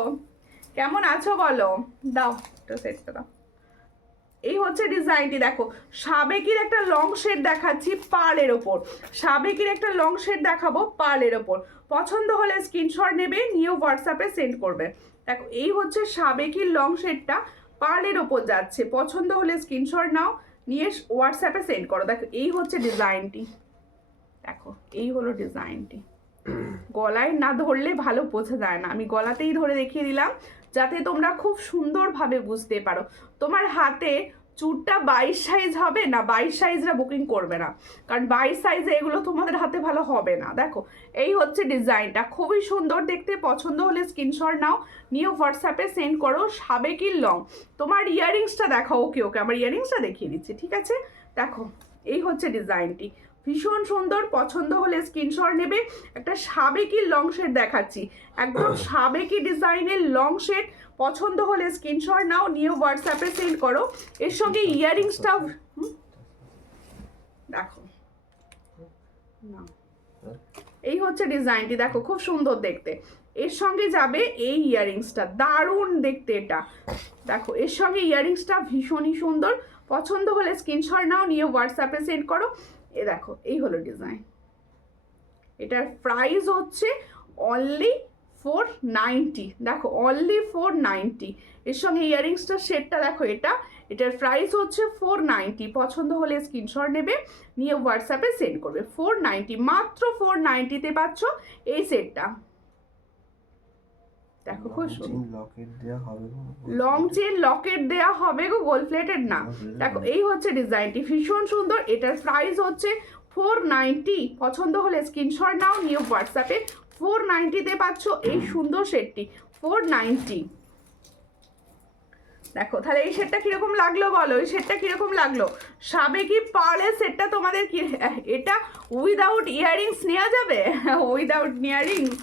কেমন আছো বলো। দাও একটা সেটটা দাও। এই হচ্ছে ডিজাইনটি। দেখো সাবেকির একটা লং শেড দেখাচ্ছি পার্লের ওপর। সাবেকির একটা লং শেড দেখাবো পার্লের ওপর। পছন্দ হলে স্ক্রিনশট নেবে, নিয়ে হোয়াটসঅ্যাপে সেন্ড করবে। দেখো এই হচ্ছে সাবেকির লং শেডটা পার্লের ওপর যাচ্ছে। পছন্দ হলে স্ক্রিনশট নাও, নিয়ে হোয়াটসঅ্যাপে সেন্ড করো। দেখো এই হচ্ছে ডিজাইনটি। দেখো এই হলো ডিজাইনটি। গলায় না ধরলে ভালো বোঝা যায় না, আমি গলাতেই ধরে দেখিয়ে দিলাম যাতে তোমরা খুব সুন্দরভাবে বুঝতে পারো। তোমার হাতে চুটটা 22 সাইজ হবে না, 22 সাইজরা বুকিং করবে না, কারণ 22 সাইজে এগুলো তোমাদের হাতে ভালো হবে না। দেখো এই হচ্ছে ডিজাইনটা, খুবই সুন্দর দেখতে। পছন্দ হলে স্ক্রিনশট নাও, নিয়ে হোয়াটসঅ্যাপে সেন্ড করো। সাবেকির লং। তোমার ইয়াররিংসটা দেখাও। ওকে ওকে, আমার ইয়াররিংসটা দেখিয়ে দিচ্ছি, ঠিক আছে। দেখো এই হচ্ছে ডিজাইনটি, ভীষণ সুন্দর। পছন্দ হলে স্ক্রিনশট নেবে। একটা সাবেকি লং শেড দেখাচ্ছি, একদম সাবেকি ডিজাইনের লং শেড। পছন্দ হলে স্ক্রিনশট নাও, নিয়ে হোয়াটসঅ্যাপে সেন্ড করো। এর সঙ্গে ইয়াররিংসটাও দেখো না। এই হচ্ছে ডিজাইনটি, দেখো খুব সুন্দর দেখতে। এর সঙ্গে যাবে এই ইয়াররিংসটা, দারুণ দেখতে এটা। দেখো এর সঙ্গে ইয়াররিংসটা ভীষণই সুন্দর। পছন্দ হলে স্ক্রিনশট নাও, নিয়ে হোয়াটসঅ্যাপে সেন্ড করো। এ দেখো এই হলো ডিজাইন। এটার প্রাইস হচ্ছে অনলি 490। দেখো অনলি 490। এর সঙ্গে ইয়াররিংসটার সেটটা দেখো এটা। এটার প্রাইস হচ্ছে 490। পছন্দ হলে স্ক্রিনশট নেবে, নিয়ে হোয়াটসঅ্যাপে সেন্ড করবে। 490, মাত্র 490-তে পাচ্ছ এই সেটটা। দেখো খুব লং চেন লকেট দেওয়া হবে গো, গোল্ড প্লেটেড না। দেখো এই হচ্ছে ডিজাইনটি, ভীষণ সুন্দর। এটার প্রাইস হচ্ছে 490। পছন্দ হলে স্ক্রিনশট নাও, নিয়ে হোয়াটসঅ্যাপে। 490-তে পাচ্ছ এই সুন্দর সেটটি, 490। দেখো তাহলে এই সেটটা কিরকম লাগলো বলো, এই সেটটা কিরকম লাগলো। সাবেকি পার্লের সেটটা তোমাদের কি এটা উইদাউট ইয়াররিংস নেওয়া যাবে? উইদাউট ইয়াররিংস,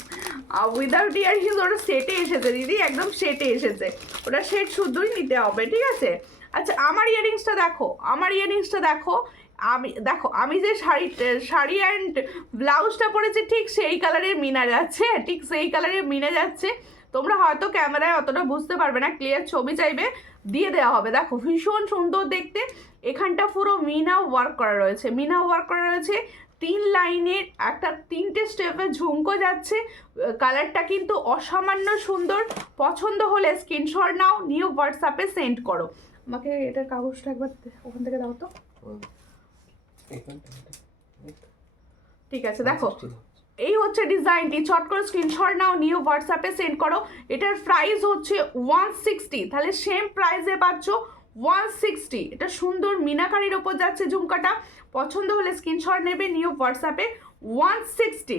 উইদাউট ইয়াররিংস ওটা সেটে এসেছে দিদি, একদম সেটে এসেছে। ওটা সেট শুদ্ধই নিতে হবে, ঠিক আছে। আচ্ছা আমার ইয়াররিংসটা দেখো, আমার ইয়াররিংসটা দেখো। আমি যে শাড়ি অ্যান্ড ব্লাউজটা পরেছি ঠিক সেই কালারের মিনা যাচ্ছে, ঠিক সেই কালারের মিনা যাচ্ছে। তোমরা হয়তো ক্যামেরায় অতটা বুঝতে পারবে না, ক্লিয়ার ছবি চাইবে, দিয়ে দেওয়া হবে। দেখো ভীষণ সুন্দর দেখতে, এখানটা পুরো মিনা ওয়ার্ক করা রয়েছে, মিনা ওয়ার্ক করা রয়েছে, 3 লাইনের একটা 3টে স্টেপে ঝুমকো যাচ্ছে। কালারটা কিন্তু অসামান্য সুন্দর। পছন্দ হলে স্ক্রিনশট নাও, নিউ হোয়াটসঅ্যাপে সেন্ড করো। আমাকে এটার কাগজটা একবার ওখান থেকে দাও তো। ঠিক আছে, দেখো এই হচ্ছে ডিজাইনটি, চট করে স্ক্রিনশট নাও, নিউ হোয়াটসঅ্যাপে সেন্ড করো। এটার প্রাইস হচ্ছে 160, তাহলে সেম প্রাইসে পাচ্ছ 160। এটা সুন্দর মিনাকারির ওপর যাচ্ছে ঝুমকাটা। পছন্দ হলে স্ক্রিনশট নেবে, নিউ হোয়াটসঅ্যাপে 160।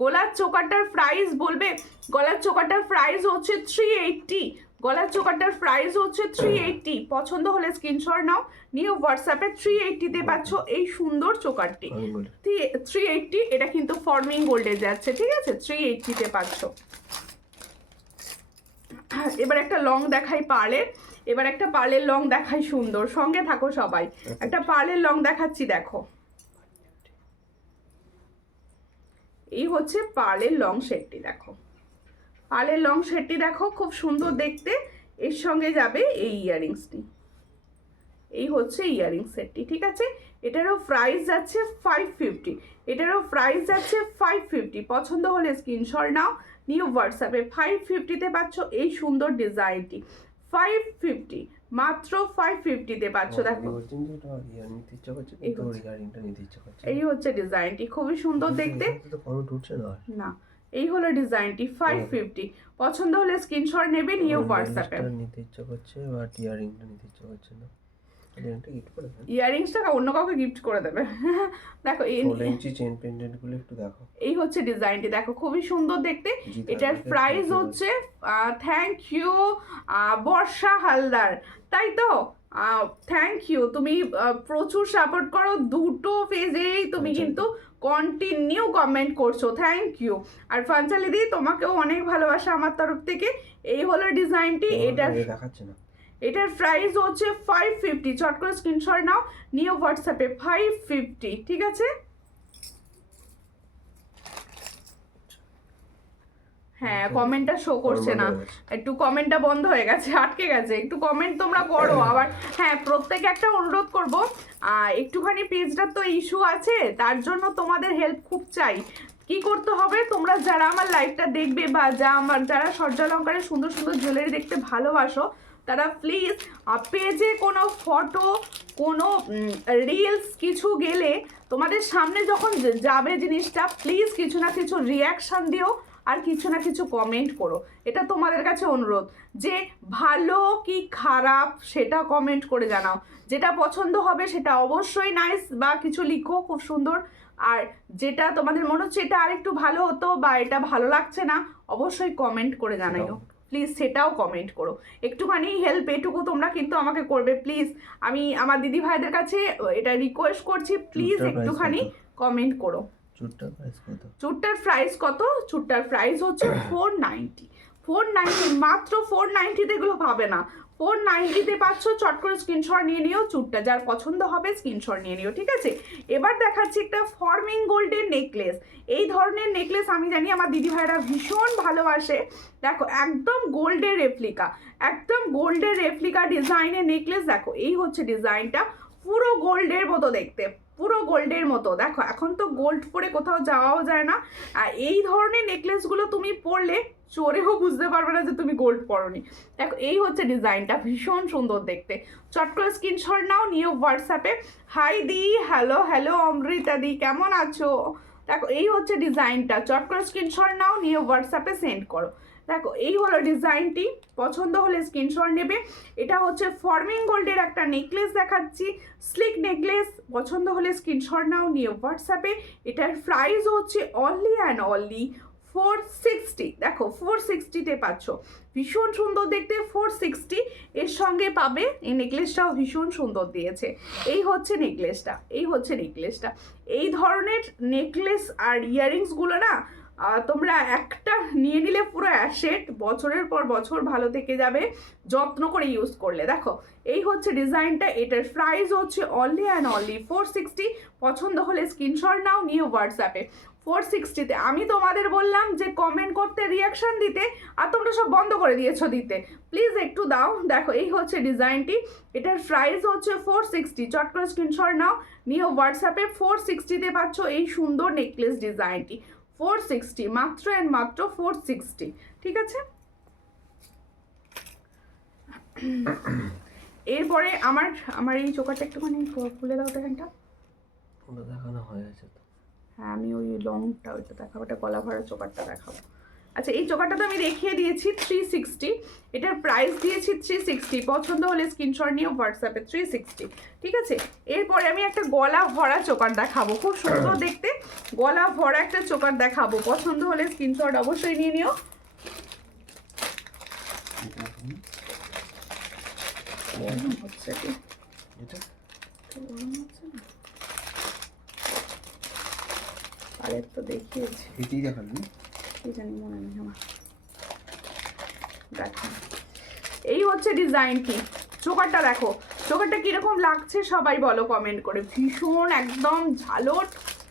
গলার চোকাটার প্রাইস বলবে, গলার চোকাটার প্রাইস হচ্ছে 380, গলার চোকাটার প্রাইস হচ্ছে 380। পছন্দ হলে স্ক্রিনশট নাও, নিউ হোয়াটসঅ্যাপে 380-তে পাচ্ছ এই সুন্দর চোকারটি। 380, এটা কিন্তু ফর্মিং গোল্ডে যাচ্ছে, ঠিক আছে, 380-তে পাচ্ছ। এবার একটা লং দেখাই পার্লের, এবার একটা পার্লের লং দেখাই সুন্দর, সঙ্গে থাকো সবাই। একটা পার্লের লং দেখাচ্ছি, দেখো এই হচ্ছে পার্লের লং সেটটি। দেখো পার্লের লং সেটটি দেখো, খুব সুন্দর দেখতে। এর সঙ্গে যাবে এই ইয়াররিংসটি, এই হচ্ছে ইয়াররিং সেটটি, ঠিক আছে। এটারও প্রাইস যাচ্ছে 550, এটারও প্রাইস যাচ্ছে 550। পছন্দ হলে স্ক্রিনশট নাও, নিউ হোয়াটসঅ্যাপে 550-তে পাচ্ছ এই সুন্দর ডিজাইনটি। 550, মাত্র 550-তে পাচ্ছ। দেখো এই হচ্ছে ডিজাইনটি, খুবই সুন্দর দেখতে না। এই হলো ডিজাইনটি 550। পছন্দ হলে স্ক্রিনশট নেবে, নিউ হোয়াটসঅ্যাপে। নিতে ইচ্ছা করছে বাট ইয়ারিংটা নিতে ইচ্ছা করছে না, ইয়ারিংসটা অন্য কাউকে গিফট করে দেবে। দেখো এই 16 ইঞ্চি চেন পেন্ডেন্ট গুলো একটু দেখো, এই হচ্ছে ডিজাইনটি, দেখো খুবই সুন্দর দেখতে। এটার প্রাইস হচ্ছে থ্যাংক ইউ বর্ষা হালদার, তাই তো থ্যাংক ইউ, তুমি প্রচুর সাপোর্ট করো, দুটো পেজেই তুমি কিন্তু কন্টিনিউ কমেন্ট করছো, থ্যাংক ইউ। আর ফানচালি দি তোমাকেও অনেক ভালোবাসা আমার তরফ থেকে। এই হলো ডিজাইনটি, এটার দেখাচ্ছে না, এটার প্রাইস হচ্ছে 550। চট করে স্ক্রিনশট নাও, নিউ হোয়াটসঅ্যাপে 550, ঠিক আছে। হ্যাঁ কমেন্টটা শো করছে না, একটু কমেন্টটা বন্ধ হয়ে গেছে, আটকে গেছে, একটু কমেন্ট তোমরা করো আবার। হ্যাঁ প্রত্যেকে একটা অনুরোধ করবো, একটুখানি পেজটার তো ইস্যু আছে, তার জন্য তোমাদের হেল্প খুব চাই। কি করতে হবে, তোমরা যারা আমার লাইভটা দেখবে বা যারা সূর্যালঙ্কারের সুন্দর সুন্দর জুয়েলারি দেখতে ভালোবাসো, তারা প্লিজ পেজে কোনো ফটো, কোনো রিলস কিছু গেলে তোমাদের সামনে যখন যাবে জিনিসটা, প্লিজ কিছু না কিছু রিয়াকশান দিও আর কিছু না কিছু কমেন্ট করো। এটা তোমাদের কাছে অনুরোধ, যে ভালো কি খারাপ সেটা কমেন্ট করে জানাও। যেটা পছন্দ হবে সেটা অবশ্যই নাইস বা কিছু লিখো খুব সুন্দর, আর যেটা তোমাদের মনে হচ্ছে এটা আরেকটু ভালো হতো বা এটা ভালো লাগছে না, অবশ্যই কমেন্ট করে জানাইও প্লিজ, সেটাও কমেন্ট করো। একটুখানি হেল্প এটুকু তোমরা কিন্তু আমাকে করবে প্লিজ। আমি আমার দিদি ভাইদের কাছে এটা রিকোয়েস্ট করছি, প্লিজ একটুখানি কমেন্ট করো। চুটটার প্রাইস কত? চুটটার প্রাইস হচ্ছে 490, 490, মাত্র 490-তে এগুলো পাবে না, 490-তে পাচ্ছ। চট করে স্ক্রিনশট নিয়ে নিও, চুটটা যার পছন্দ হবে স্ক্রিনশট নিয়ে নিও, ঠিক আছে। এবার দেখাচ্ছি একটা ফর্মিং গোল্ডের নেকলেস। এই ধরনের নেকলেস আমি জানি আমার দিদি ভাইরা ভীষণ ভালোবাসে। দেখো একদম গোল্ডের রেপ্লিকা, একদম গোল্ডের রেপ্লিকা ডিজাইনের নেকলেস। দেখো এই হচ্ছে ডিজাইনটা, পুরো গোল্ডের মতো দেখতে, পুরো গোল্ডের মতো। দেখো এখন তো গোল্ড পরে কোথাও যাওয়াও যায় না, আর এই ধরনের নেকলেসগুলো তুমি পরলে চোরেও বুঝতে পারবে না যে তুমি গোল্ড পরোনি। দেখো এই হচ্ছে ডিজাইনটা, ভীষণ সুন্দর দেখতে। চট করে স্ক্রিনশট নাও, নিউ হোয়াটসঅ্যাপে। হাই দি, হ্যালো হ্যালো অমৃতা দি, কেমন আছো? দেখো এই হচ্ছে ডিজাইনটা, চট করে স্ক্রিনশট নাও, নিউ হোয়াটসঅ্যাপে সেন্ড করো। দেখো এই হলো ডিজাইনটি, পছন্দ হলে স্ক্রিনশট নেবে। এটা হচ্ছে ফর্মিং গোল্ডের একটা নেকলেস দেখাচ্ছি, স্লিক নেকলেস। পছন্দ হলে স্ক্রিনশট নাও, নিয়ে হোয়াটসঅ্যাপে। এটার প্রাইস হচ্ছে অনলি অ্যান্ড অনলি 460। দেখো 460-তে পাচ্ছ, ভীষণ সুন্দর দেখতে, 460। এর সঙ্গে পাবে এই নেকলেসটাও ভীষণ সুন্দর দিয়েছে। এই হচ্ছে নেকলেসটা, এই হচ্ছে নেকলেসটা। এই ধরনের নেকলেস আর ইয়াররিংসগুলো না তোমরা একটা নিয়ে নিলে পুরো অ্যাসেট, বছরের পর বছর ভালো থেকে যাবে যত্ন করে ইউজ করলে। দেখো এই হচ্ছে ডিজাইনটা, এটার প্রাইস হচ্ছে অনলি অ্যান্ড অনলি 460। পছন্দ হলে স্ক্রিনশট নাও, নিয়ে হোয়াটসঅ্যাপে 460-তে। আমি তোমাদের বললাম যে কমেন্ট করতে, রিয়াকশন দিতে, আর তোমরা সব বন্ধ করে দিয়েছো দিতে। প্লিজ একটু দাও। দেখো এই হচ্ছে ডিজাইনটি, এটার প্রাইস হচ্ছে 460। চট করে স্ক্রিনশট নাও, নিয়ে হোয়াটসঅ্যাপে 460-তে পাচ্ছ এই সুন্দর নেকলেস ডিজাইনটি। 460, মাত্র অ্যান্ড মাত্র 460, ঠিক আছে। এরপরে আমার এই চোকারটা একটুখানি খুলে দাও তো এখানটা। ওটা দেখানো হয়ে গেছে তো। হ্যাঁ, আমি ওই লংটা ওইটা দেখাবো, ওটা গলা ভরা চোকারটা দেখাবো। আচ্ছা, এই চোকারটা তো আমি দেখিয়ে দিয়েছি 360, এটার প্রাইস দিয়েছি 360। পছন্দ হলে স্ক্রিনশট নিয়ে হোয়াটসঅ্যাপে 360, ঠিক আছে। এরপরে আমি একটা গলা ভরা চোকার দেখাবো, খুব সুন্দর দেখতে গলা ভরা একটা চোকার দেখাবো। পছন্দ হলে স্ক্রিনশট অবশ্যই নিয়ে নিও। হচ্ছে কি এটা আরেক তো দেখিয়েছি, এটাই দেখালি, কি জানি মনে নেই আমার। দেখো এই হচ্ছে ডিজাইনটি, চোকারটা দেখো, চোকারটা কিরকম লাগছে সবাই বলো কমেন্ট করে। ভীষণ একদম ঝালট,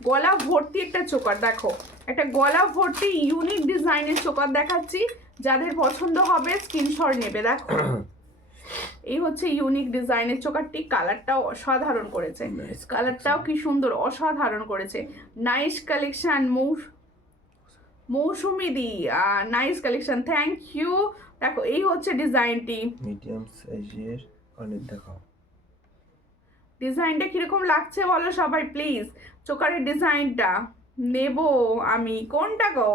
গলা ভর্তি একটা চোকার। দেখো একটা গলা ভর্তি ইউনিক ডিজাইনের চোকার দেখাচ্ছি, যাদের পছন্দ হবে স্ক্রিনশট নেবে। দেখো এই হচ্ছে ইউনিক ডিজাইনের চোকারটি, কালারটাও অসাধারণ করেছে, কালারটাও কি সুন্দর, অসাধারণ করেছে। নাইস কালেকশন মৌসুমি দি, নাইস কালেকশন, থ্যাংক ইউ। দেখো এই হচ্ছে ডিজাইনটি, মিডিয়াম সাইজের অনেক দেখাও। ডিজাইনটা কিরকম লাগছে বলো সবাই প্লিজ। চোকারের ডিজাইনটা নেব আমি, কোনটা গো?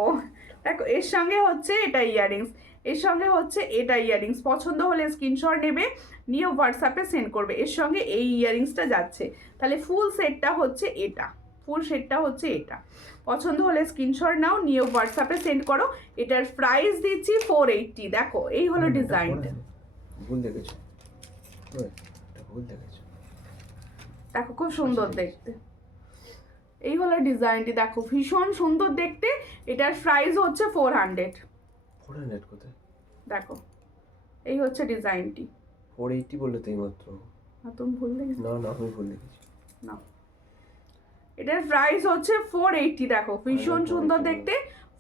দেখো এর সঙ্গে হচ্ছে এটা ইয়াররিংস, এর সঙ্গে হচ্ছে এটা ইয়াররিংস। পছন্দ হলে স্ক্রিনশট নেবে, নিয়ে হোয়াটসঅ্যাপে সেন্ড করবে। এর সঙ্গে এই ইয়াররিংসটা যাচ্ছে, তাহলে ফুল সেটটা হচ্ছে এটা, ফুল সেটটা হচ্ছে এটা। পছন্দ হলে স্ক্রিনশট নাও, নিয়ে হোয়াটসঅ্যাপে সেন্ড করো। এটার প্রাইস দিচ্ছি 480। দেখো এই হলো ডিজাইনটা। ভুল দেখেছো, ভুল দেখেছো। দেখো খুব সুন্দর দেখতে, এই হলো ডিজাইনটি। দেখো ভীষণ সুন্দর দেখতে, এটার প্রাইস হচ্ছে 400। 400 কোথায়? দেখো এই হচ্ছে ডিজাইনটি। 480 বললে তো এইমাত্র। তুমি ভুল দেখেছো? না না, আমি ভুল দেখেছি। না, এটার প্রাইস হচ্ছে 480। দেখো ভীষণ সুন্দর দেখতে,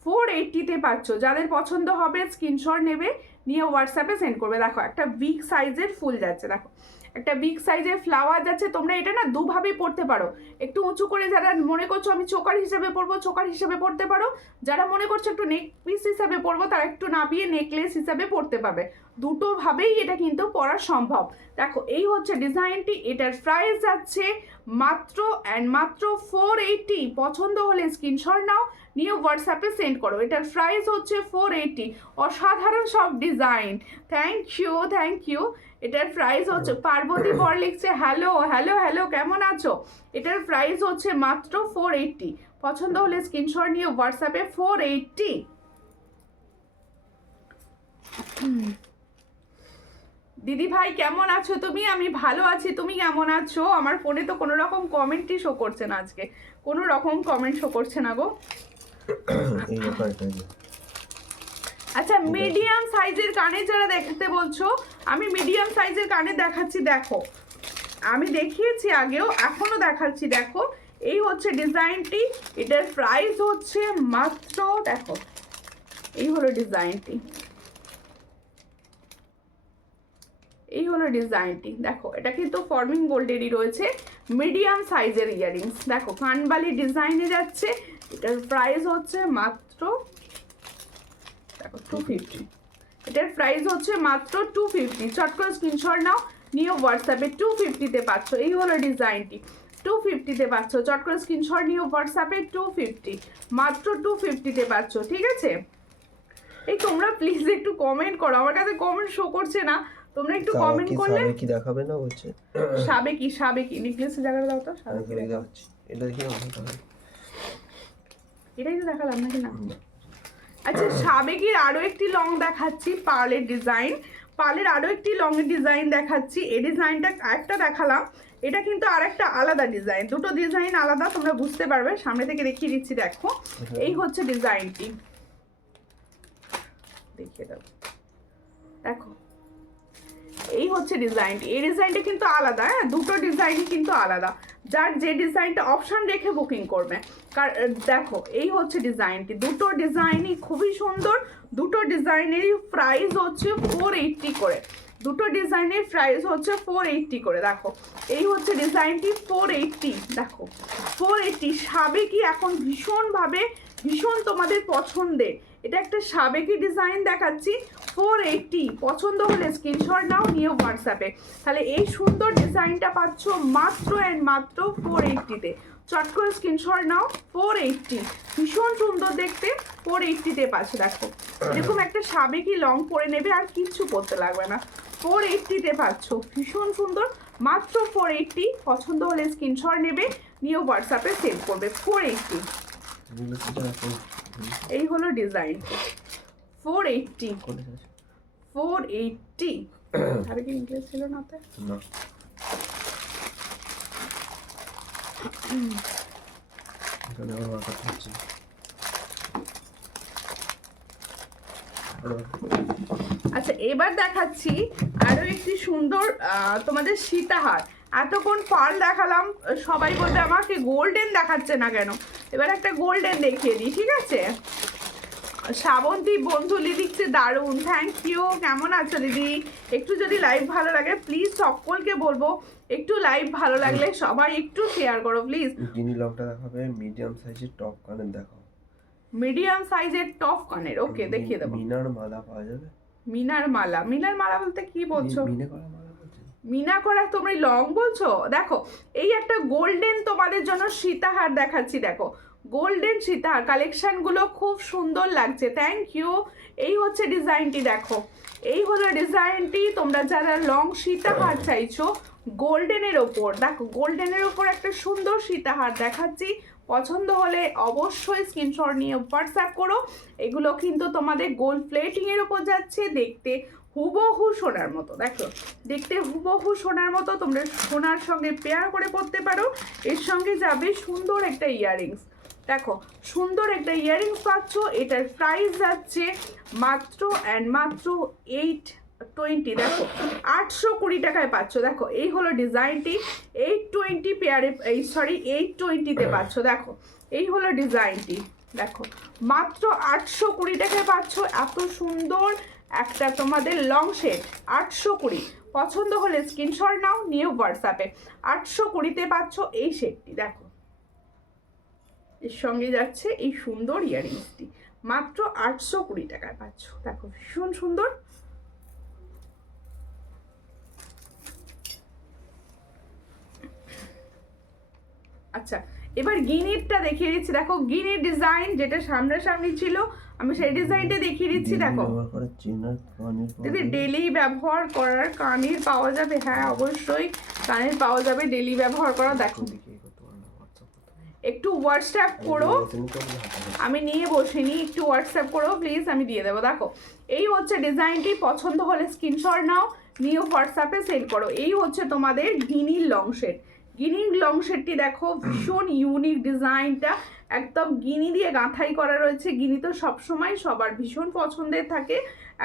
480-তে পাচ্ছ। যাদের পছন্দ হবে স্ক্রিনশট নেবে, নিয়ে হোয়াটসঅ্যাপে সেন্ড করবে। দেখো একটা বিগ সাইজের ফুল যাচ্ছে, দেখো একটা বিগ সাইজের ফ্লাওয়ার যাচ্ছে। তোমরা এটা না দুভাবেই পড়তে পারো, একটু উঁচু করে যারা মনে করছো আমি চোকার হিসেবে পরবো, চোকার হিসেবে পড়তে পারো। যারা মনে করছো একটু নেক পিস হিসাবে পরবো, তারা একটু নাবিয়ে নেকলেস হিসাবে পড়তে পারবে। দুটো ভাবেই এটা কিন্তু পরা সম্ভব। দেখো এই হচ্ছে ডিজাইনটি, এটার প্রাইস যাচ্ছে মাত্র অ্যান্ড মাত্র 480। পছন্দ হলে স্ক্রিনশট নাও, নিয়ে হোয়াটসঅ্যাপে সেন্ড করো। এটার প্রাইস হচ্ছে 480। অসাধারণ সব design, thank you thank you. এটার প্রাইস হচ্ছে, পার্বতী বর লিখছে হ্যালো হ্যালো হ্যালো, কেমন আছো? এটার প্রাইস হচ্ছে মাত্র 480। পছন্দ হলে স্ক্রিনশট নিয়ে হোয়াটসঅ্যাপে 480। দিদি ভাই কেমন আছো তুমি? আমি ভালো আছি, তুমি কেমন আছো? আমার ফোনে তো কোনো রকম কমেন্টই শো করছে না আজকে, কোনো রকম কমেন্ট শো করছে না গো। এই ব্যাপারটা আচ্ছা, মিডিয়াম সাইজের কানে যারা দেখতে বলছো, আমি মিডিয়াম সাইজের কানে দেখাচ্ছি। দেখো আমি দেখিয়েছি আগেও, এখনো দেখাচ্ছি। দেখো এই হচ্ছে ডিজাইনটি, এটার প্রাইস হচ্ছে মাত্র, দেখো এই হলো ডিজাইনটি, এই হলো ডিজাইনটি। দেখো এটা কিন্তু ফর্মিং গোল্ডেরই রয়েছে, মিডিয়াম সাইজের ইয়াররিংস। দেখো কানবালি ডিজাইনে যাচ্ছে, এটার প্রাইস হচ্ছে মাত্র, দেখো 250। এটার প্রাইস হচ্ছে মাত্র 250। চট করে স্ক্রিনশট নাও, নিয়ে হোয়াটসঅ্যাপে 250-তে পাচ্ছ। এই হলো ডিজাইনটি, 250-তে পাচ্ছ। চট করে স্ক্রিনশট নিয়ে হোয়াটসঅ্যাপে 250, মাত্র 250-তে পাচ্ছ, ঠিক আছে। এই তোমরা প্লিজ একটু কমেন্ট করো, আমার কাছে কমেন্ট শো করছে না, তোমরা একটু কমেন্ট করলে। কি দেখাবে না বলছে? সাবেকি নেকলেসের জায়গাটা দাও তো, সাবেকি দেখাচ্ছি। এটা দেখি না, এটাই তো দেখালাম নাকি না? আচ্ছা, সাবেকির আরো একটি লং দেখাচ্ছি, পার্লের ডিজাইন, পার্লের আরো একটি লং এর ডিজাইন দেখাচ্ছি। এই ডিজাইনটা একটা দেখালাম, এটা কিন্তু আরেকটা আলাদা ডিজাইন, দুটো ডিজাইন আলাদা, তোমরা বুঝতে পারবে। সামনে থেকে দেখিয়ে দিচ্ছি। দেখো এই হচ্ছে ডিজাইনটি, দেখিয়ে দাও। দেখো এই হচ্ছে ডিজাইনটি, এই ডিজাইনটা কিন্তু আলাদা, হ্যাঁ দুটো ডিজাইনই কিন্তু আলাদা। যার যে ডিজাইনটা অপশন রেখে বুকিং করবে। দেখো এই হচ্ছে ডিজাইনটি, দুটো ডিজাইনই খুবই সুন্দর, দুটো ডিজাইনেরই প্রাইস হচ্ছে 480 করে, দুটো ডিজাইনের প্রাইস হচ্ছে 480 করে। দেখো এই হচ্ছে ডিজাইনটি 480, দেখো 480। সাবেকি এখন ভীষণ তোমাদের পছন্দের, এটা একটা সাবেকি ডিজাইন দেখাচ্ছি 480। পছন্দ হলে স্ক্রিনশট নাও, নিয়ে হোয়াটসঅ্যাপে। তাহলে এই সুন্দর ডিজাইনটা পাচ্ছ মাত্র অ্যান্ড মাত্র 480-তে। চট করে স্ক্রিনশট নাও, 480, ভীষণ সুন্দর দেখতে, 480-তে পাচ্ছ। দেখো এরকম একটা সাবেকি লং পরে নেবে, আর কিচ্ছু করতে লাগবে না, 480-তে পাচ্ছ, ভীষণ সুন্দর, মাত্র 480। পছন্দ হলে স্ক্রিনশট নেবে, নিয়ে হোয়াটসঅ্যাপে সেন্ড করবে। 480 এই হলো ডিজাইন, 480 480। আরে কি ইংলিশ ছিল না তো? না এখানে আমার ওয়ার্কআউট হচ্ছে। আচ্ছা এবার দেখাচ্ছি আরো একটি সুন্দর তোমাদের সীতাহার। এতক্ষণ পার্ল দেখালাম, সবাই বলবে আমাকে গোল্ডেন দেখাচ্ছে না কেন, এবার একটা গোল্ডেন দেখিয়ে দিই, ঠিক আছে? শ্রাবন্তী বন্ধুলি দিচ্ছে দারুণ, থ্যাংক ইউ। কেমন আছো দিদি? একটু যদি লাইভ ভালো লাগে প্লিজ সকলকে বলবো, একটু লাইভ ভালো লাগলে সবাই একটু শেয়ার করো প্লিজ। গিনি লংটা দেখাবে, মিডিয়াম সাইজের টপ কানের দেখাও। মিডিয়াম সাইজের টপ কানের, ওকে দেখিয়ে দেবো। মিনার মালা পাওয়া যাবে? মিনার মালা বলতে কি বলছো? মিনে করা মালা বলছে। মিনা করা তোমরা লং বলছো? দেখো এই একটা গোল্ডেন তোমাদের জন্য সীতাহার দেখাচ্ছি, দেখো গোল্ডেন সীতাহার কালেকশনগুলো খুব সুন্দর লাগছে, থ্যাংক ইউ। এই হচ্ছে ডিজাইনটি, দেখো এই হলো ডিজাইনটি। তোমরা যারা লং সীতাহার চাইছো গোল্ডেনের ওপর, দেখো গোল্ডেনের ওপর একটা সুন্দর সীতাহার দেখাচ্ছি, পছন্দ হলে অবশ্যই স্ক্রিনশট নিয়ে হোয়াটসঅ্যাপ করো। এগুলো কিন্তু তোমাদের গোল্ড প্লেটিংয়ের ওপর যাচ্ছে, দেখতে হুবহু সোনার মতো, দেখো দেখতে হুবহু সোনার মতো, তোমরা সোনার সঙ্গে পেয়ার করে পরতে পারো। এর সঙ্গে যাবে সুন্দর একটা ইয়াররিংস, দেখো সুন্দর একটা ইয়াররিংস পাচ্ছ। এটার প্রাইস যাচ্ছে মাত্র অ্যান্ড মাত্র 820, দেখো 820 টাকায় পাচ্ছ। দেখো এই হলো ডিজাইনটি, 820 পেয়ারে, 820-তে পাচ্ছ। দেখো এই হলো ডিজাইনটি, দেখো মাত্র 820 টাকায় পাচ্ছ। এত সুন্দর একটা তোমাদের লং শেড, 820। পছন্দ হলে স্ক্রিনশট নাও, নিয়ে হোয়াটসঅ্যাপে। 820-তে পাচ্ছ এই শেডটি, দেখো এর সঙ্গে যাচ্ছে এই সুন্দর ইয়াররিংসটি, মাত্র 820 টাকায় পাচ্ছ। দেখো ভীষণ সুন্দর। আচ্ছা এবার গিনিরটা দেখিয়ে দিচ্ছি, দেখো গিনির ডিজাইন যেটা সামনাসামনি ছিল আমি সেই ডিজাইনটা দেখিয়ে দিচ্ছি। দেখো দিদি ডেলি ব্যবহার করার কানের পাওয়া যাবে? হ্যাঁ অবশ্যই কানের পাওয়া যাবে, ডেলি ব্যবহার করা। দেখো একটু হোয়াটসঅ্যাপ করো, আমি নিয়ে বসিনি, একটু হোয়াটসঅ্যাপ করো প্লিজ, আমি দিয়ে দেবো। দেখো এই হচ্ছে ডিজাইনটি, পছন্দ হলে স্ক্রিনশট নাও, নিয়ে হোয়াটসঅ্যাপে সেন্ড করো। এই হচ্ছে তোমাদের গিনির লং শেড, গিনির লং শেডটি দেখো ভীষণ ইউনিক ডিজাইনটা, একদম গিনি দিয়ে গাঁথাই করা রয়েছে। গিনি তো সবসময় সবার ভীষণ পছন্দের থাকে,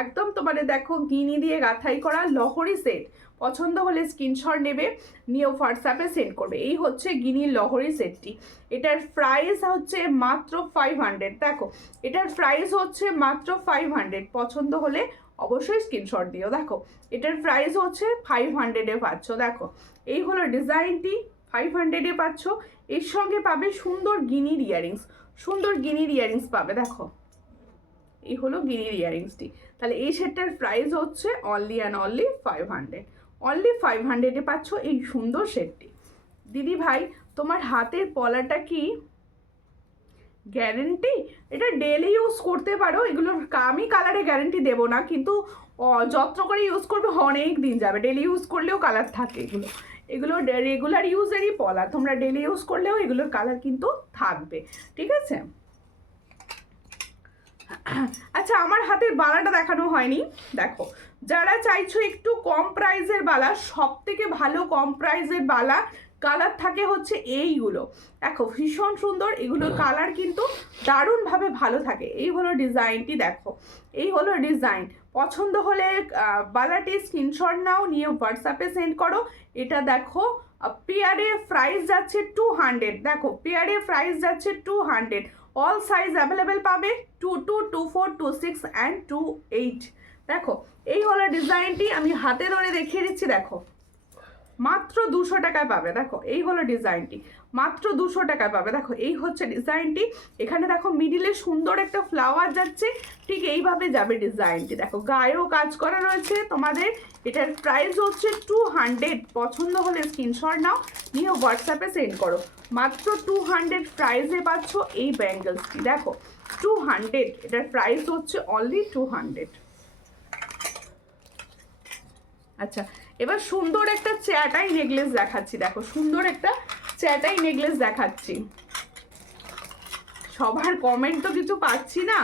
একদম তোমাদের দেখো গিনি দিয়ে গাঁথাই করা লহরি সেট। পছন্দ হলে স্ক্রিনশট নেবে, নিয়ে হোয়াটসঅ্যাপে সেন্ড করবে। এই হচ্ছে গিনির লহরি সেটটি, এটার প্রাইস হচ্ছে মাত্র 500। দেখো এটার প্রাইস হচ্ছে মাত্র 500, পছন্দ হলে অবশ্যই স্ক্রিনশট দিও। দেখো এটার প্রাইস হচ্ছে 500-এ পাচ্ছ। দেখো এই হলো ডিজাইনটি, 500-এ পাচ্ছ। এর সঙ্গে পাবে সুন্দর গিনির ইয়াররিংস, সুন্দর গিনির ইয়াররিংস পাবে। দেখো এই হলো গিনির ইয়াররিংসটি। তাহলে এই সেটটার প্রাইস হচ্ছে অনলি অ্যান্ড অনলি 500, অনলি 500-এ পাচ্ছ এই সুন্দর সেটটি। দিদি ভাই তোমার হাতের পলাটা কি গ্যারেন্টি? এটা ডেলি ইউজ করতে পারো, এগুলোর আমি কালারে গ্যারেন্টি দেবো না, কিন্তু যত্ন করে ইউজ করবে অনেক দিন যাবে। ডেলি ইউজ করলেও কালার থাকে, এগুলো রেগুলার ইউজেরই পলা, তোমরা ডেলি ইউজ করলেও এগুলোর কালার কিন্তু থাকবে, ঠিক আছে? আচ্ছা আমার হাতের বালাটা দেখানো হয়নি, দেখো যারা চাইছো একটু কম প্রাইসের বালা, সব থেকে ভালো কম প্রাইসের বালা কালার থাকে হচ্ছে এইগুলো, দেখো ভীষণ সুন্দর, এগুলোর কালার কিন্তু দারুণভাবে ভালো থাকে। এই হলো ডিজাইনটি, দেখো এই হলো ডিজাইন। পছন্দ হলে বালাটি স্ক্রিনশট নাও, নিয়ে হোয়াটসঅ্যাপে সেন্ড করো। এটা দেখো পেয়ারে প্রাইস যাচ্ছে 200, দেখো পেয়ারে প্রাইস যাচ্ছে 200। অল সাইজ অ্যাভেলেবেল পাবে, 22, 24, 26 অ্যান্ড 28। দেখো এই হলো ডিজাইনটি, আমি হাতে ধরে দেখিয়ে দিচ্ছি, দেখো মাত্র 200 টাকায় পাবে। দেখো এই হলো ডিজাইনটি, মাত্র 200 টাকায় পাবে। দেখো এই হচ্ছে ডিজাইনটি, এখানে দেখো মিডিলে সুন্দর একটা ফ্লাওয়ার যাচ্ছে, ঠিক এইভাবে যাবে ডিজাইনটি। দেখো গায়েও কাজ করা রয়েছে তোমাদের। এটার প্রাইস হচ্ছে 200। পছন্দ হলে স্ক্রিনশট নাও, নিয়ে হোয়াটসঅ্যাপে সেন্ড করো। মাত্র 200 প্রাইসে পাচ্ছ এই ব্যাঙ্গেলসটি। দেখো 200, এটার প্রাইস হচ্ছে অনলি 200। আচ্ছা, এবার সুন্দর একটা চ্যাটাই নেকলেস দেখাচ্ছি। দেখো সুন্দর একটা চ্যাটাই নেকলেস দেখাচ্ছি। সবার কমেন্ট তো কিছু পাচ্ছি না,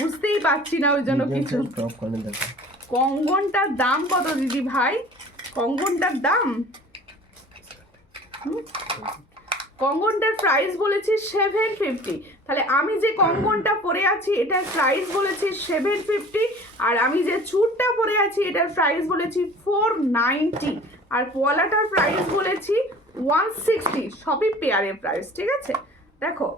বুঝতেই পারছি না ওই জন্য কিছু। টপ কানে দেখো। কঙ্গনটার দাম কত দিদি ভাই? কঙ্গনটার দাম, কঙ্গনটার প্রাইস বলেছি 750। তাহলে আমি যে কঙ্গনটা পরে আছি এটার প্রাইস বলেছি 750, আর আমি যে চুড়টা পরে আছি এটার প্রাইস বলেছি 490, আর পোয়ালাটার প্রাইস বলেছি 160। সবই পেয়ারের প্রাইস, ঠিক আছে? দেখো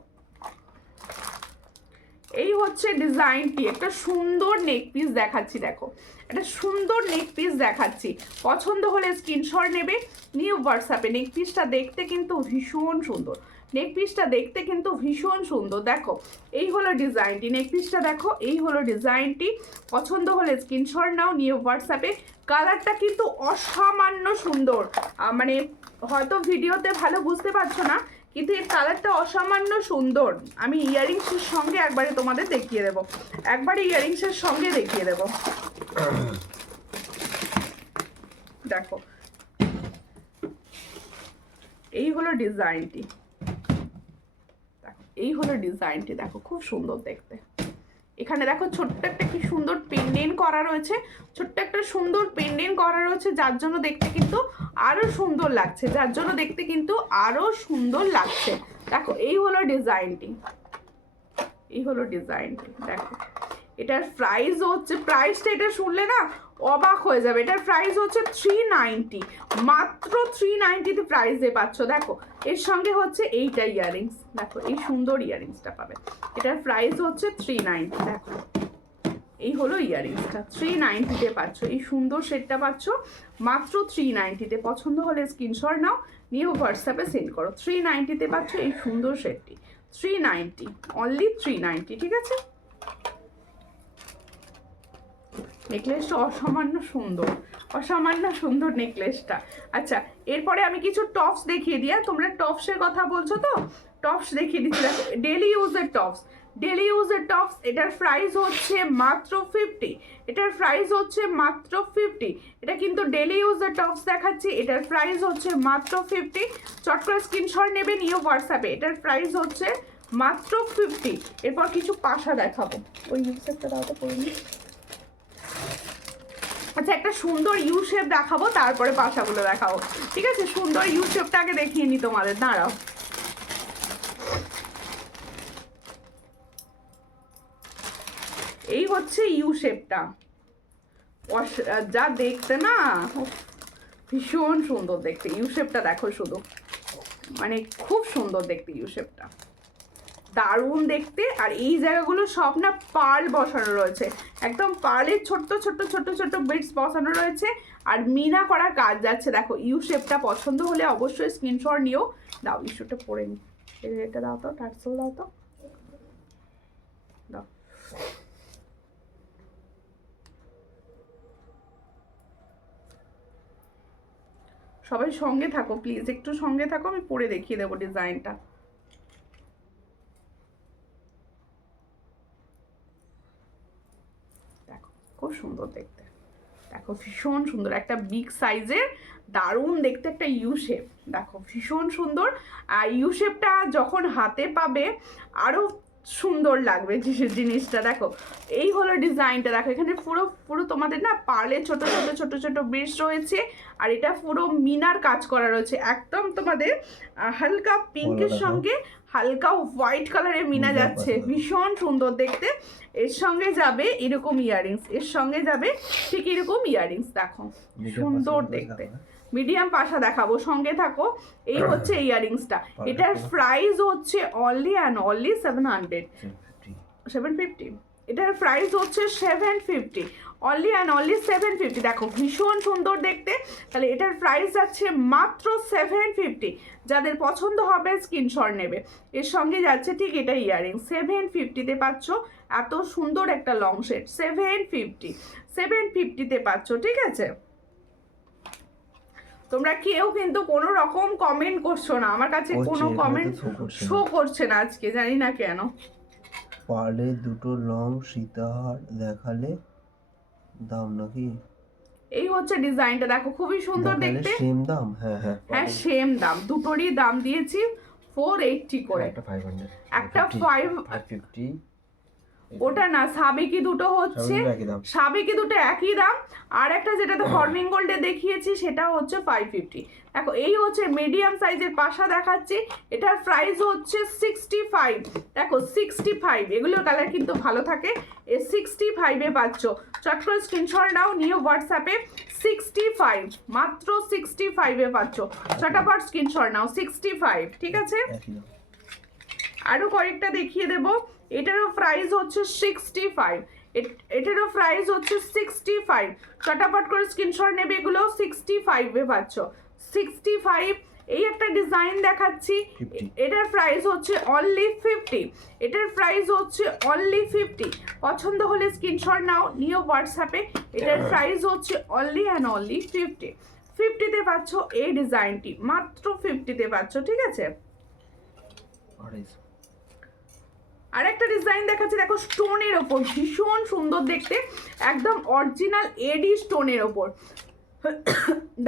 এই হচ্ছে ডিজাইনটি, একটা সুন্দর নেক পিস দেখাচ্ছি। দেখো একটা সুন্দর নেক পিস দেখাচ্ছি, পছন্দ হলে স্ক্রিনশট নেবে, নিয়ে হোয়াটসঅ্যাপে। নেক পিসটা দেখতে কিন্তু ভীষণ সুন্দর, নেক পিসটা দেখতে কিন্তু ভীষণ সুন্দর। দেখো এই হলো ডিজাইনটি, নেক পিসটা দেখো এই হলো ডিজাইনটি। পছন্দ হলে স্ক্রিনশট নাও, নিয়ে হোয়াটসঅ্যাপে। কালারটা কিন্তু অসামান্য সুন্দর, মানে হয়তো ভিডিওতে ভালো বুঝতে পারছো না, কিন্তু এর কালারটা অসামান্য সুন্দর। আমি ইয়ারিংসের সঙ্গে একবারে তোমাদের দেখিয়ে দেবো, একবারে ইয়ারিংসের সঙ্গে দেখিয়ে দেবো। দেখো এই হলো ডিজাইনটি, দেখো এই হলো ডিজাইনটি। দেখো খুব সুন্দর দেখতে। এখানে দেখো ছোট্ট একটা কি সুন্দর পেন্ডেন্ট করা রয়েছে, ছোট্ট একটা সুন্দর পেন্ডেন্ট করা রয়েছে, যার জন্য দেখতে কিন্তু আরো সুন্দর লাগছে, যার জন্য দেখতে কিন্তু আরো সুন্দর লাগছে। দেখো এই হলো ডিজাইনটি, এই হলো ডিজাইনটি। দেখো এটার প্রাইস হচ্ছে, প্রাইসটা এটা শুনলে না অবাক হয়ে যাবে। এটার প্রাইস হচ্ছে 390, মাত্র 390-তে প্রাইসে পাচ্ছ। দেখো এর সঙ্গে হচ্ছে এইটা ইয়ারিংস, দেখো এই সুন্দর ইয়ারিংসটা পাবে। এটার প্রাইস হচ্ছে 390। দেখো এই হলো ইয়ারিংসটা, 390-তে পাচ্ছ। এই সুন্দর সেটটা পাচ্ছ মাত্র 390-তে। পছন্দ হলে স্ক্রিনশট নাও, নিয়ে হোয়াটসঅ্যাপে সেন্ড করো। 390-তে পাচ্ছ এই সুন্দর সেটটি, 390, অনলি 390, ঠিক আছে? নেকলেসটা অসামান্য সুন্দর, অসামান্য সুন্দর নেকলেসটা। আচ্ছা এরপরে আমি কিছু টপস দেখিয়ে দিই। তোমরা টপসের কথা বলছো তো, টপস দেখিয়ে দিচ্ছি। দেখো ডেলি ইউজের টপস, ডেলি ইউজের টপস। এটার প্রাইস হচ্ছে মাত্র 50, এটার প্রাইস হচ্ছে মাত্র 50। এটা কিন্তু ডেলি ইউজের টপস দেখাচ্ছি, এটার প্রাইস হচ্ছে মাত্র 50। চট করে স্ক্রিনশট নেবে, নিয়ে হোয়াটসঅ্যাপে। এটার প্রাইস হচ্ছে মাত্র 50। এরপর কিছু পাশা দেখাবো, ওই ইউজেরটা দাও তো পরে নিই। আচ্ছা একটা সুন্দর ইউ শেপ দেখাবো, তারপরে পাশাগুলো দেখাবো, ঠিক আছে? সুন্দর ইউ শেপটা আগে দেখিয়ে নি তোমাদের, দাঁড়াও। এই হচ্ছে ইউ শেপটা, যা দেখতে না ভীষণ সুন্দর দেখতে। ইউ শেপটা দেখো শুধু, মানে খুব সুন্দর দেখতে ইউ শেপটা, দারুণ দেখতে। আর এই জায়গাগুলো সব না পার্ল বসানো রয়েছে, একদম পার্লের ছোট্ট ছোট্ট ছোট্ট ছোট্ট বিটস বসানো রয়েছে, আর মিনা করা কাজ যাচ্ছে। দেখো ইউ শেপটা পছন্দ হলে অবশ্যই স্ক্রিনশট নিও। দাও ইস্যুটা পরে নি, এটা দাও তো, টার্সেল দাও তো, দাও। সবাই সঙ্গে থাকো প্লিজ, একটু সঙ্গে থাকো, আমি পরে দেখিয়ে দেবো ডিজাইনটা। দেখো খুব সুন্দর দেখতে, দেখো ভীষণ সুন্দর একটা বিগ সাইজের দারুণ দেখতে একটা ইউ শেপ। দেখো ভীষণ সুন্দর। আর ইউ শেপটা যখন হাতে পাবে আরও সুন্দর লাগবে জিনিসটা। দেখো এই হলো ডিজাইনটা, দেখো এখানে পুরো পুরো তোমাদের না পার্লে ছোট ছোট ছোট ছোট বিটস রয়েছে, আর এটা পুরো মিনার কাজ করা রয়েছে একদম তোমাদের হালকা পিঙ্কের সঙ্গে হালকা হোয়াইট কালারের মিনা যাচ্ছে, ভীষণ সুন্দর দেখতে। এর সঙ্গে যাবে এরকম ইয়াররিংস, এর সঙ্গে যাবে ঠিক এরকম ইয়াররিংস, দেখো সুন্দর দেখতে। মিডিয়াম পাশা দেখাবো, সঙ্গে থাকো। এই হচ্ছে ইয়াররিংসটা, এটার প্রাইস হচ্ছে অনলি অ্যান্ড অনলি 750। এটার প্রাইস হচ্ছে 750, অনলি অ্যান্ড অনলি 750। দেখো ভীষণ সুন্দর দেখতে, তাহলে এটার প্রাইস যাচ্ছে মাত্র 750। যাদের পছন্দ হবে স্ক্রিনশট নেবে। এর সঙ্গে যাচ্ছে ঠিক এটা ইয়াররিং, 750-তে পাচ্ছ এত সুন্দর একটা লং সেট, 750-তে পাচ্ছ, ঠিক আছে। তোমরা কেউ কিন্তু কোনো রকম কমেন্ট করছো না, আমার কাছে কোনো কমেন্ট শো করছে না আজকে, জানি না কেন। পার্লে দুটো লং সীতাহার দেখালে দাম নাকি? এই হচ্ছে ডিজাইনটা, দেখো খুবই সুন্দর দেখতে। সেম দাম? হ্যাঁ হ্যাঁ হ্যাঁ সেম দাম, দুটোরই দাম দিয়েছি 480 করে। একটা 500, একটা 550। ওটা না, সাবেকি দুটো হচ্ছে, সাবেকি দুটো একই দাম, আর একটা যেটাতে ফর্মিং গোল্ডে দেখিয়েছি সেটা হচ্ছে 550। দেখো এই হচ্ছে মিডিয়াম সাইজের পাশা দেখাচ্ছি, এটার প্রাইস হচ্ছে 65। দেখো 65, এগুলোর কালার কিন্তু ভালো থাকে। এই 65-এ পাচ্ছ, চট করে স্ক্রিনশট নাও, নিয়ে হোয়াটসঅ্যাপে 65, মাত্র 65-এ পাচ্ছ, চটাপট স্ক্রিনশট নাও, 65, ঠিক আছে। আরো কয়েকটা দেখিয়ে দেবো, এটারও প্রাইস হচ্ছে 65, এটারও প্রাইস হচ্ছে 65, চটাপট করে স্ক্রিনশট নেবে, এগুলো 65-এ পাচ্ছ, 65। এই একটা ডিজাইন দেখাচ্ছি, এটার প্রাইস হচ্ছে অনলি 50, এটার প্রাইস হচ্ছে অনলি 50। পছন্দ হলে স্ক্রিনশট নাও, নিয়ে হোয়াটসঅ্যাপে, এটার প্রাইস হচ্ছে অনলি অ্যান্ড অনলি 50-তে পাচ্ছ এই ডিজাইনটি, মাত্র 50-তে পাচ্ছ, ঠিক আছে। আর একটা ডিজাইন দেখাচ্ছি, দেখো স্টোনের ওপর, ভীষণ সুন্দর দেখতে, একদম অরিজিনাল এডি স্টোনের ওপর।